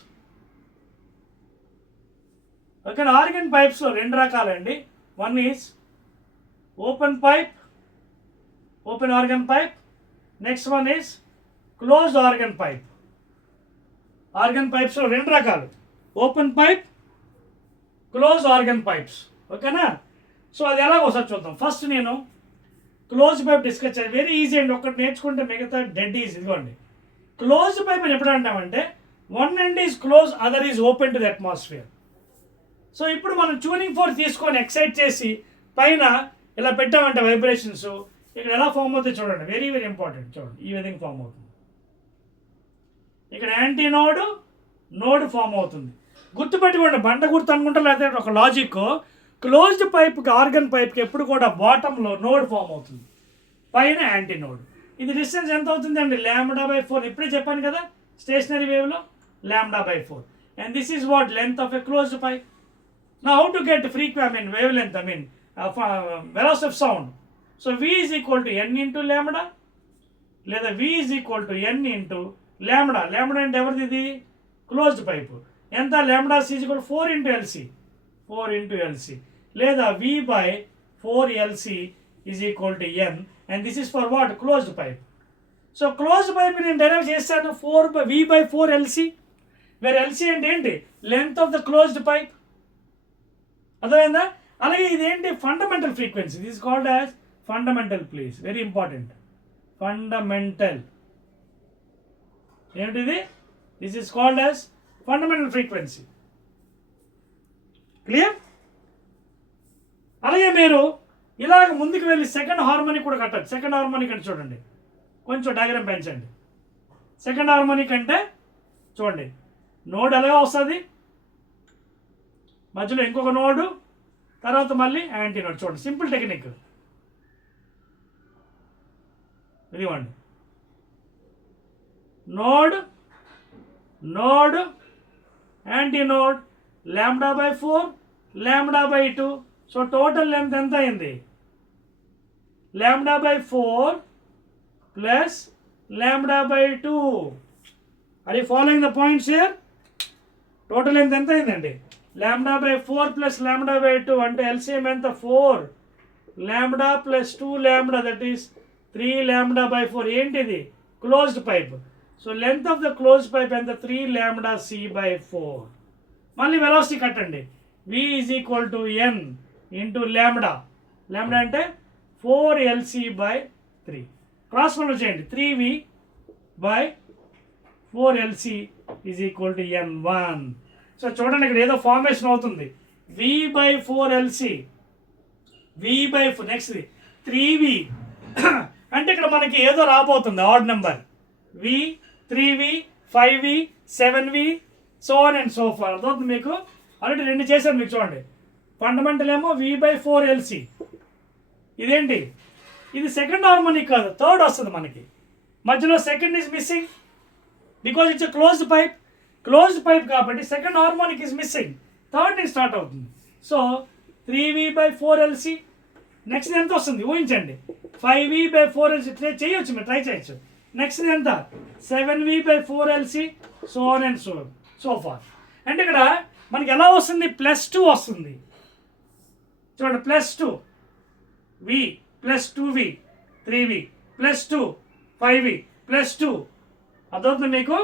ఓకేనా, ఆర్గన్ పైప్స్లో 2 రకాలండి. One is open pipe, open organ pipe. Next one is closed organ pipe. Organ పైప్స్లో 2 రకాలు, open pipe, close organ pipes. ఓకేనా, సో అది ఎలాగో ఒకసారి చూద్దాం. ఫస్ట్ నేను క్లోజ్ పైప్ డిస్కస్ చేయాలి, వెరీ ఈజీ అండి. ఒకటి నేర్చుకుంటే మిగతా డెడ్ ఈజీ. ఇదిగోండి క్లోజ్డ్ పైప్ అని ఎప్పుడు అంటామంటే one end is close, other is open to the atmosphere. So ఇప్పుడు మనం ట్యూనింగ్ ఫోర్స్ తీసుకొని ఎక్సైట్ చేసి పైన ఇలా పెట్టామంటే వైబ్రేషన్స్ ఇక్కడ ఎలా ఫామ్ అవుతుంది చూడండి, వెరీ వెరీ ఇంపార్టెంట్. చూడండి ఈ విధంగా ఫామ్ అవుతుంది. ఇక్కడ యాంటీ నోడ్ ఫామ్ అవుతుంది. గుర్తుపెట్టుకోండి, బండ గుర్తు అనుకుంటా లేకపోతే ఒక లాజిక్, క్లోజ్డ్ పైప్కి ఆర్గన్ పైప్కి ఎప్పుడు కూడా బాటంలో నోడ్ ఫామ్ అవుతుంది, పైన యాంటీ నోడ్. ఇది డిస్టెన్స్ ఎంత అవుతుంది అండి? λ/4. ఇప్పుడే చెప్పాను కదా స్టేషనరీ వేవ్లో λ/4. And this is what length of a closed pipe. Now how to get wavelength, velocity of sound. So V is equal to n into lambda, లేదా V is equal to n into lambda. Lambda అంటే ఎవరిది? ఇది closed pipe. ఎంత? lambda is equal to 4 into LC, లేదా V by 4 LC is equal to n, and this is for what? Closed pipe. So closed pipe నేను derive చేస్తాను V by 4 LC, where LC అంటే ఏంటి? Length of the closed pipe. అర్థమైందా? అలాగే ఇదేంటి? Fundamental frequency. This called as fundamental, please, very important. Fundamental ఏమిటిది? This is called as fundamental frequency. Clear? అలాగే మీరు ఇలాగ ముందుకు వెళ్ళి సెకండ్ హార్మోనిక్ కూడా కట్టచ్చు. సెకండ్ హార్మోనిక్ అంటే చూడండి, కొంచెం డయాగ్రామ్ పెంచండి. సెకండ్ హార్మోనిక్ అంటే చూడండి, నోడ్ ఎలాగా వస్తుంది, మధ్యలో ఇంకొక నోడు, తర్వాత మళ్ళీ యాంటీ నోడ్. చూడండి సింపుల్ టెక్నిక్ ఇదివ్వండి. Node antinode, λ/4 λ/2. So total length ఎంత అయింది? λ/4 ప్లస్ λ/2. అది following the points here. Total length ఎంత అయిందండి? λ/4 ప్లస్ λ/2 అంటే ఎల్సిఎం ఎంత? 4 λ ప్లస్ 2 λ, దట్ ఈస్ 3 λ/4. ఏంటిది? Closed pipe. So length of the closed pipe ఎంత? 3 λc/4. మళ్ళీ వెలాసిటీ కట్టండి. V is equal to n into λ. అంటే 4LC/3. క్రాస్ మల్టిప్లై చేయండి. 3V by 4LC is equal to n1. So చూడండి ఇక్కడ ఏదో ఫార్మేషన్ అవుతుంది. V/4LC, V/4, next 3V. అంటే ఇక్కడ మనకి ఏదో రాబోతుంది odd number. V, 3V, 5V, 7V, so on and so far. అర్థమవుతుంది మీకు? ఆల్రెడీ 2 చేశాను మీకు. చూడండి ఫండమెంటల్ ఏమో V/4LC. ఇదేంటి? ఇది సెకండ్ హార్మోనిక్ కాదు, థర్డ్ వస్తుంది మనకి. మధ్యలో second is missing because it's closed pipe. Closed pipe కాబట్టి second harmonic is missing, third నుంచి స్టార్ట్ అవుతుంది. So 3V/4LC. నెక్స్ట్ ఎంత వస్తుంది ఊహించండి? 5V/4LC. చేయొచ్చు, మీరు ట్రై చేయొచ్చు. నెక్స్ట్ ఎంత? 7V/4LC, so on and so far. అంటే ఇక్కడ మనకి ఎలా వస్తుంది? +2 వస్తుంది. చూడండి, +2 V plus 2V 3V +2 5V +2. అదవుతుంది మీకు?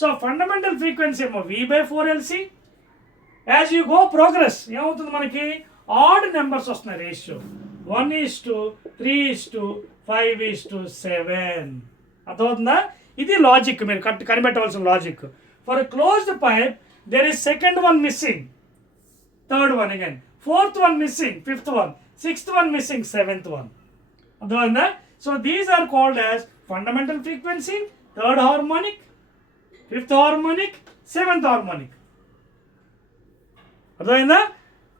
సో ఫండమెంటల్ ఫ్రీక్వెన్సీ ఏమో V/4LC. As you go progress ఏమవుతుంది మనకి? ఆడ్ నెంబర్స్ వస్తున్నాయి రేషియో. 1:3:5:7. అర్థమవుతుందా? ఇది లాజిక్, మీరు కనిపెట్టవలసిన logic. For closed pipe there is second one missing, third one again, fourth one missing, fifth one, sixth one missing, seventh one. అర్థమైందా? So these are called as fundamental frequency, third harmonic, fifth harmonic, seventh harmonic. అర్థమైందా?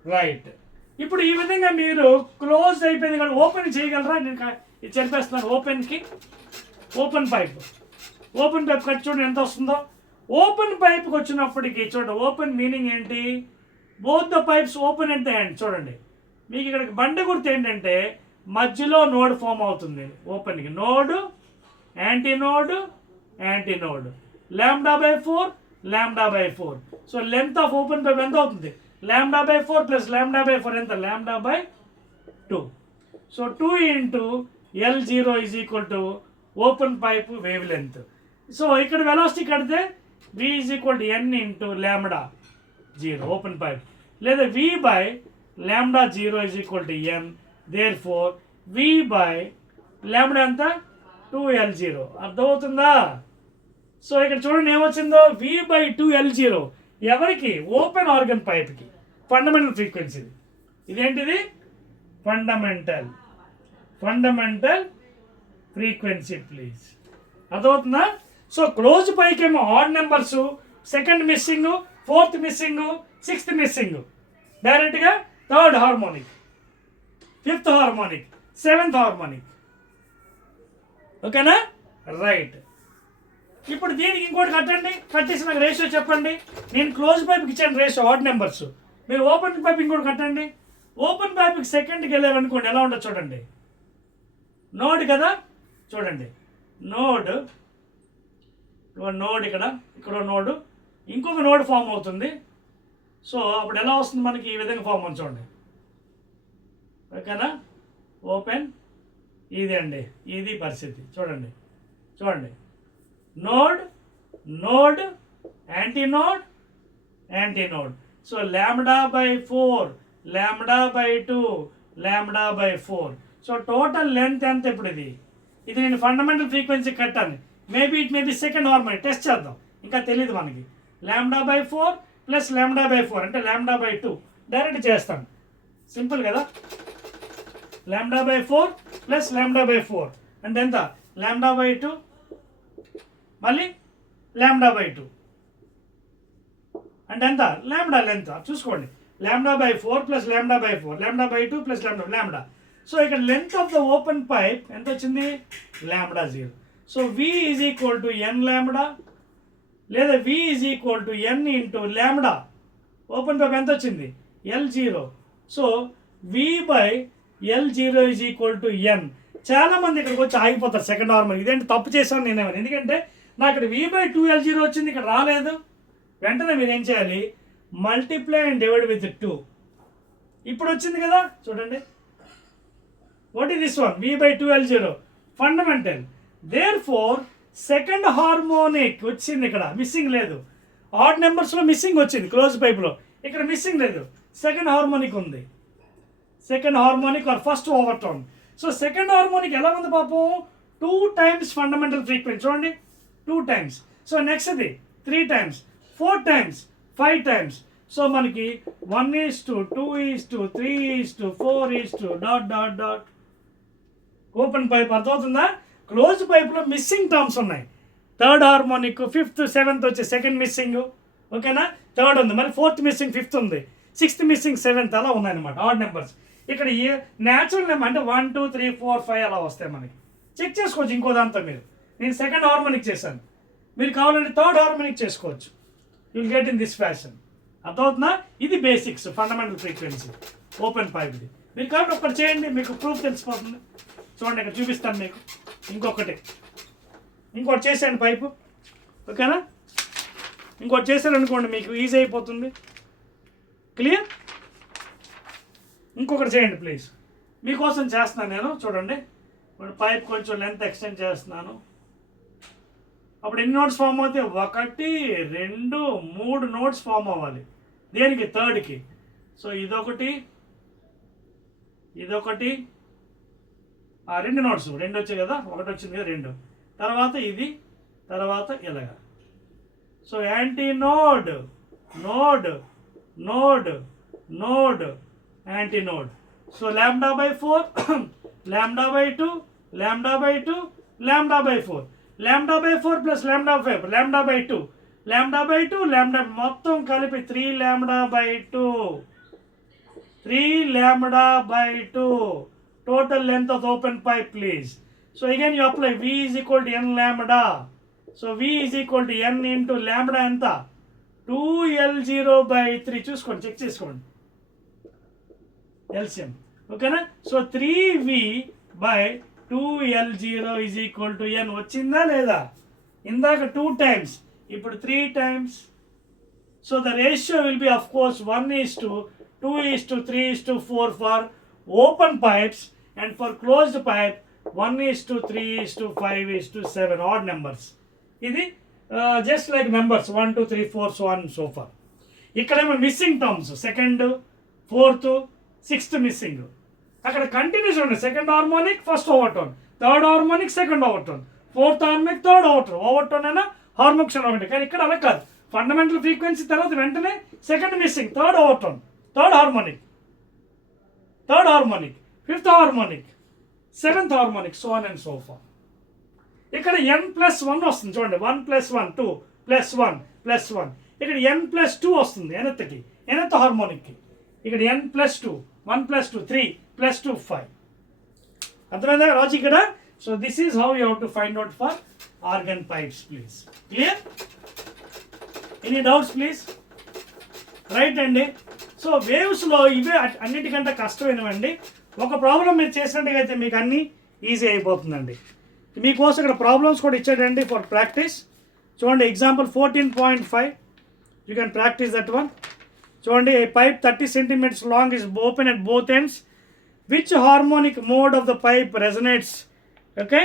Right. ఇప్పుడు ఈ విధంగా మీరు close అయిపోయింది కానీ open చేయగలరా? నేను ఇది చెప్పేస్తున్నాను. ఓపెన్ పైప్ కట్ చూడండి ఎంత వస్తుందో. ఓపెన్ పైప్కి వచ్చినప్పటికీ చూడండి, ఓపెన్ మీనింగ్ ఏంటి? Both the pipes open at the end. చూడండి మీకు ఇక్కడ బండ గుర్తు ఏంటంటే మధ్యలో నోడ్ ఫామ్ అవుతుంది. ఓపెన్కి node, antinode, λ/4 λ/4. So length of open pipe ఎంత అవుతుంది? λ/4 ప్లస్ λ/4 ఎంత? λ/2. So 2 into L0 is equal to open pipe wavelength. So ఇక్కడ వెలాసిటీ కడితే V is equal to n into λ0 open pipe, లేదా V by λ0 is equal to n. Therefore V by λ ఎంత? 2L0. అర్థమవుతుందా? So ఇక్కడ చూడండి ఏమొచ్చిందో V/2L0 ఎవరికి open organ పైప్కి ఫండమెంటల్ ఫ్రీక్వెన్సీ. ఇదేంటిది ఫండమెంటల్ ఫ్రీక్వెన్సీ ప్లీజ్. అర్థమవుతుందా? సో క్లోజ్ పైకి ఏమో odd numbers, second missing, fourth missing, sixth missing, డైరెక్ట్గా third harmonic, fifth harmonic, seventh harmonic. ఓకేనా? రైట్. ఇప్పుడు దీనికి ఇంకోటి కట్టండి, కట్టేసి నాకు రేషియో చెప్పండి. నేను క్లోజ్ పైప్కి ఇచ్చాను రేషియో ఆడ్ నెంబర్స్, మీరు ఓపెన్ పైప్ ఇంకోటి కట్టండి. ఓపెన్ పైప్కి సెకండ్కి వెళ్ళారనుకోండి ఎలా ఉండదు చూడండి. నోడ్ కదా, చూడండి నోడ్ ఇక్కడ నోడు, ఇంకొక నోడ్ ఫామ్ అవుతుంది. సో అప్పుడు ఎలా వస్తుంది మనకి? ఈ విధంగా ఫామ్ అవుతుంది చూడండి. ఓకేనా? ఓపెన్ ఇది అండి, ఇది పరిస్థితి. చూడండి node antinode. So λ/4, λ/2, λ/4. So total length ఎంత? ఇప్పుడు ఇది నేను ఫండమెంటల్ ఫ్రీక్వెన్సీ కట్టాను. It may be second harmonic. Test చేద్దాం, ఇంకా తెలియదు మనకి. λ/4 ప్లస్ λ/4 అంటే λ/2 డైరెక్ట్ చేస్తాను. సింపుల్ కదా. λ/4 ప్లస్ λ/4 అంటే ఎంత? λ/2 మళ్ళీ λ/2 అంటే ఎంత? లాంబ్డా లెంత్ చూసుకోండి. λ/4 ప్లస్ λ/4, λ/2 ప్లస్ లాంబ్డా. సో ఇక్కడ length of the open pipe ఎంత వచ్చింది? λ0. So V is equal to n lambda, లేదా V is equal to n into lambda. Open pipe ఎంత వచ్చింది? L0. So V/L0 is equal to n. చాలామంది ఇక్కడికి వచ్చి ఆగిపోతారు second harmonic. ఇదేంటి తప్పు చేశాను నేనేమో, ఎందుకంటే నాకు ఇక్కడ V/2L0 వచ్చింది, ఇక్కడ రాలేదు. వెంటనే మీరు ఏం చేయాలి? Multiply and divide with 2. ఇప్పుడు వచ్చింది కదా, చూడండి. What is this one? V/2L0 fundamental. Therefore second harmonic వచ్చింది, ఇక్కడ మిస్సింగ్ లేదు. ఆడ్ నెంబర్స్లో మిస్సింగ్ వచ్చింది క్లోజ్ పైప్లో, ఇక్కడ మిస్సింగ్ లేదు. సెకండ్ హార్మోనిక్ ఉంది. Second harmonic or first overtone. So second harmonic ఎలా ఉంది పాపం? 2 times ఫండమెంటల్ ఫ్రీక్వెన్సీ. చూడండి 2 times. సో నెక్స్ట్ది 3 times, 4 times, 5 times. సో మనకి 1:2:3:4 ఓపెన్ పైప్. అర్థమవుతుందా? క్లోజ్ పైప్లో మిస్సింగ్ టర్మ్స్ ఉన్నాయి. థర్డ్ హార్మోనిక్, ఫిఫ్త్, సెవెంత్ వచ్చి సెకండ్ మిస్సింగ్. ఓకేనా? థర్డ్ ఉంది, మరి ఫోర్త్ మిస్సింగ్, ఫిఫ్త్ ఉంది, సిక్స్త్ మిస్సింగ్, సెవెంత్ అలా ఉన్నాయన్నమాట ఆడ్ నెంబర్స్. ఇక్కడ ఏ న్యాచురల్ నెంబర్ అంటే 1 2 3 4 5 అలా వస్తాయి మనకి. చెక్ చేసుకోవచ్చు ఇంకో దాంతో మీరు. నేను సెకండ్ హార్మోనిక్ చేశాను, మీరు కావాలంటే థర్డ్ హార్మోనిక్ చేసుకోవచ్చు. You will get in this fashion. అర్థమవుతుందా? ఇది బేసిక్స్ ఫండమెంటల్ ఫ్రీక్వెన్సీ ఓపెన్ పైప్ది. మీరు కాబట్టి ఒకటి చేయండి, మీకు ప్రూఫ్ తెలిసిపోతుంది. చూడండి ఇక్కడ చూపిస్తాను మీకు. ఇంకోటి చేసేయండి పైపు. ఓకేనా? ఇంకోటి చేశారనుకోండి మీకు ఈజీ అయిపోతుంది. క్లియర్? ఇంకొకటి చేయండి ప్లీజ్, మీకోసం చేస్తున్నాను నేను. చూడండి ఇప్పుడు పైప్ కొంచెం లెంత్ ఎక్స్టెండ్ చేస్తున్నాను. అప్పుడు ఎన్ని నోట్స్ ఫామ్ అవుతాయి? 1 2 3 నోట్స్ ఫామ్ అవ్వాలి. దేనికి? థర్డ్కి. సో ఇదొకటి 2 నోట్స్, 2 వచ్చాయి కదా, 1 వచ్చింది కదా, 2. తర్వాత ఇది, తర్వాత ఇలాగా. So antinode, antinode. So λ/4, λ/2, λ/2, λ/4, λ/4 plus λ/5, λ/2, λ/2, మొత్తం కలిపి 3λ/2. Total length of the open pipe, please. So again you apply V is equal to n lambda. So V is equal to n into lambda ఎంత? 2L0/3. చూసుకోండి, check చేసుకోండి LCM. ఓకేనా? So 3V/2L0 is equal to n. వచ్చిందా లేదా? ఇందాక 2 times, ఇప్పుడు 3 times. So the ratio will be of course 1:2:3:4 for open pipes, and for closed pipe 1:3:5:7 odd numbers. ఇది just like numbers 1 2 3 4 so on and so forth. ఇక్కడేమో missing terms, second, fourth, sixth missing. అక్కడ continuous ఉన్నాయి. Second harmonic first overtone, third harmonic second overtone, fourth harmonic third overtone అయినా హార్మోక్షన్ ఒకటి. కానీ ఇక్కడ అలా కాదు, ఫండమెంటల్ ఫ్రీక్వెన్సీ తర్వాత వెంటనే second missing, third overtone, third harmonic, fifth harmonic, seventh harmonic, so on and so far. ఇక్కడ n+1 వస్తుంది చూడండి, 1+1 2 +1 ఇక్కడ n+2 వస్తుంది ఎనత్ హార్మోనిక్కి. ఇక్కడ n+2 1+2 3 +2 5. అర్థమైందా లాజిక్ ఇక్కడ? So this is how you have to find out for organ pipes. Please clear? Any doubts please? Right అండి. So వేవ్స్లో ఇవే అన్నిటికంటే కష్టమైనవండి. ఒక ప్రాబ్లం మీరు చేసినట్టుగా అయితే మీకు అన్నీ ఈజీ అయిపోతుందండి. మీకోసం ఇక్కడ ప్రాబ్లమ్స్ కూడా ఇచ్చాడండి ఫర్ ప్రాక్టీస్. చూడండి example 14.5, you can practice that one. చూడండి ఏ pipe 30 centimeters long is open at both ends. Which harmonic mode of the pipe resonates? Okay,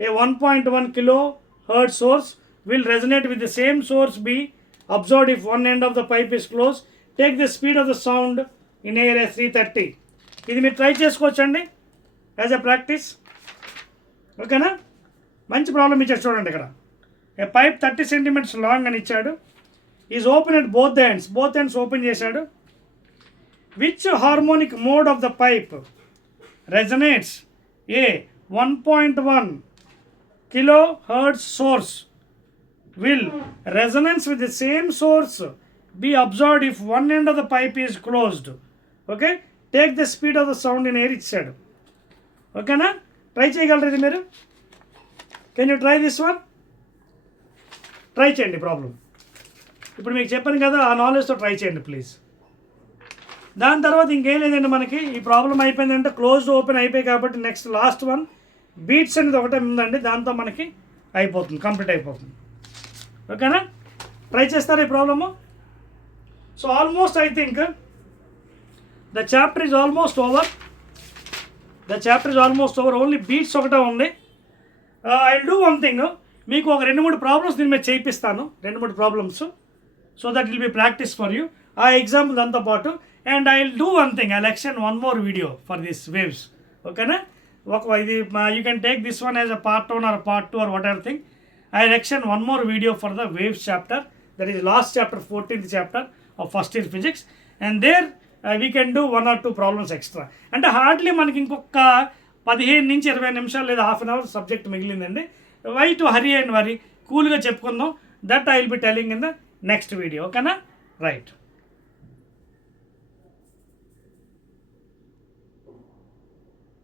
a 1.1 kilohertz source will resonate with the same source be absorbed if one end of the pipe is closed. Take the speed of the sound in air as 330. ఇది మీరు try చేసుకోవచ్చండి as a practice. ఓకేనా? మంచి problem ఇచ్చాడు చూడండి ఇక్కడ. ఏ pipe 30 centimeters long అని ఇచ్చాడు. Is open at both ends open చేశాడు. Which harmonic mode of the pipe resonates? A 1.1 kilohertz source will resonance with the same source be absorbed if one end of the pipe is closed. Okay, take the speed of the sound in air ఇచ్చాడు. ఓకేనా? Try చేయగలరు ఇది మీరు? Can you try this one? Try చేయండి problem. ఇప్పుడు మీకు చెప్పాను కదా, ఆ నాలెడ్జ్తో ట్రై చేయండి ప్లీజ్. దాని తర్వాత ఇంకేం లేదండి, మనకి ఈ ప్రాబ్లం అయిపోయిందంటే క్లోజ్డ్ ఓపెన్ అయిపోయి కాబట్టి నెక్స్ట్ లాస్ట్ వన్ బీట్స్ అనేది ఒకటే ఉందండి, దాంతో మనకి అయిపోతుంది, కంప్లీట్ అయిపోతుంది. ఓకేనా? ట్రై చేస్తారా ఈ problem? So almost I think the chapter is almost over. Only beats ఒకటే ఉంది. I will do one thing, మీకు ఒక 2-3 ప్రాబ్లమ్స్ దీని మీద చేయిస్తాను, 2-3 problems, so that will be practice for you. ఆ ఎగ్జాంపుల్ దాంతో పాటు. And I will do one thing, I extend one more video for this waves. ఓకేనా? ఇది you can take this one as a part 1 or part 2 or whatever thing. I will extend one more video for the waves chapter, that is last chapter, 14th chapter of first year physics, and there we can do 1 or 2 problems extra. అంటే hardly మనకి ఇంకొక 15 నుంచి 20 నిమిషాలు లేదా half an hour subject మిగిలిందండి. Why to hurry and worry, కూల్గా చెప్పుకుందాం. That I will be telling in the next video. ఓకేనా? రైట్.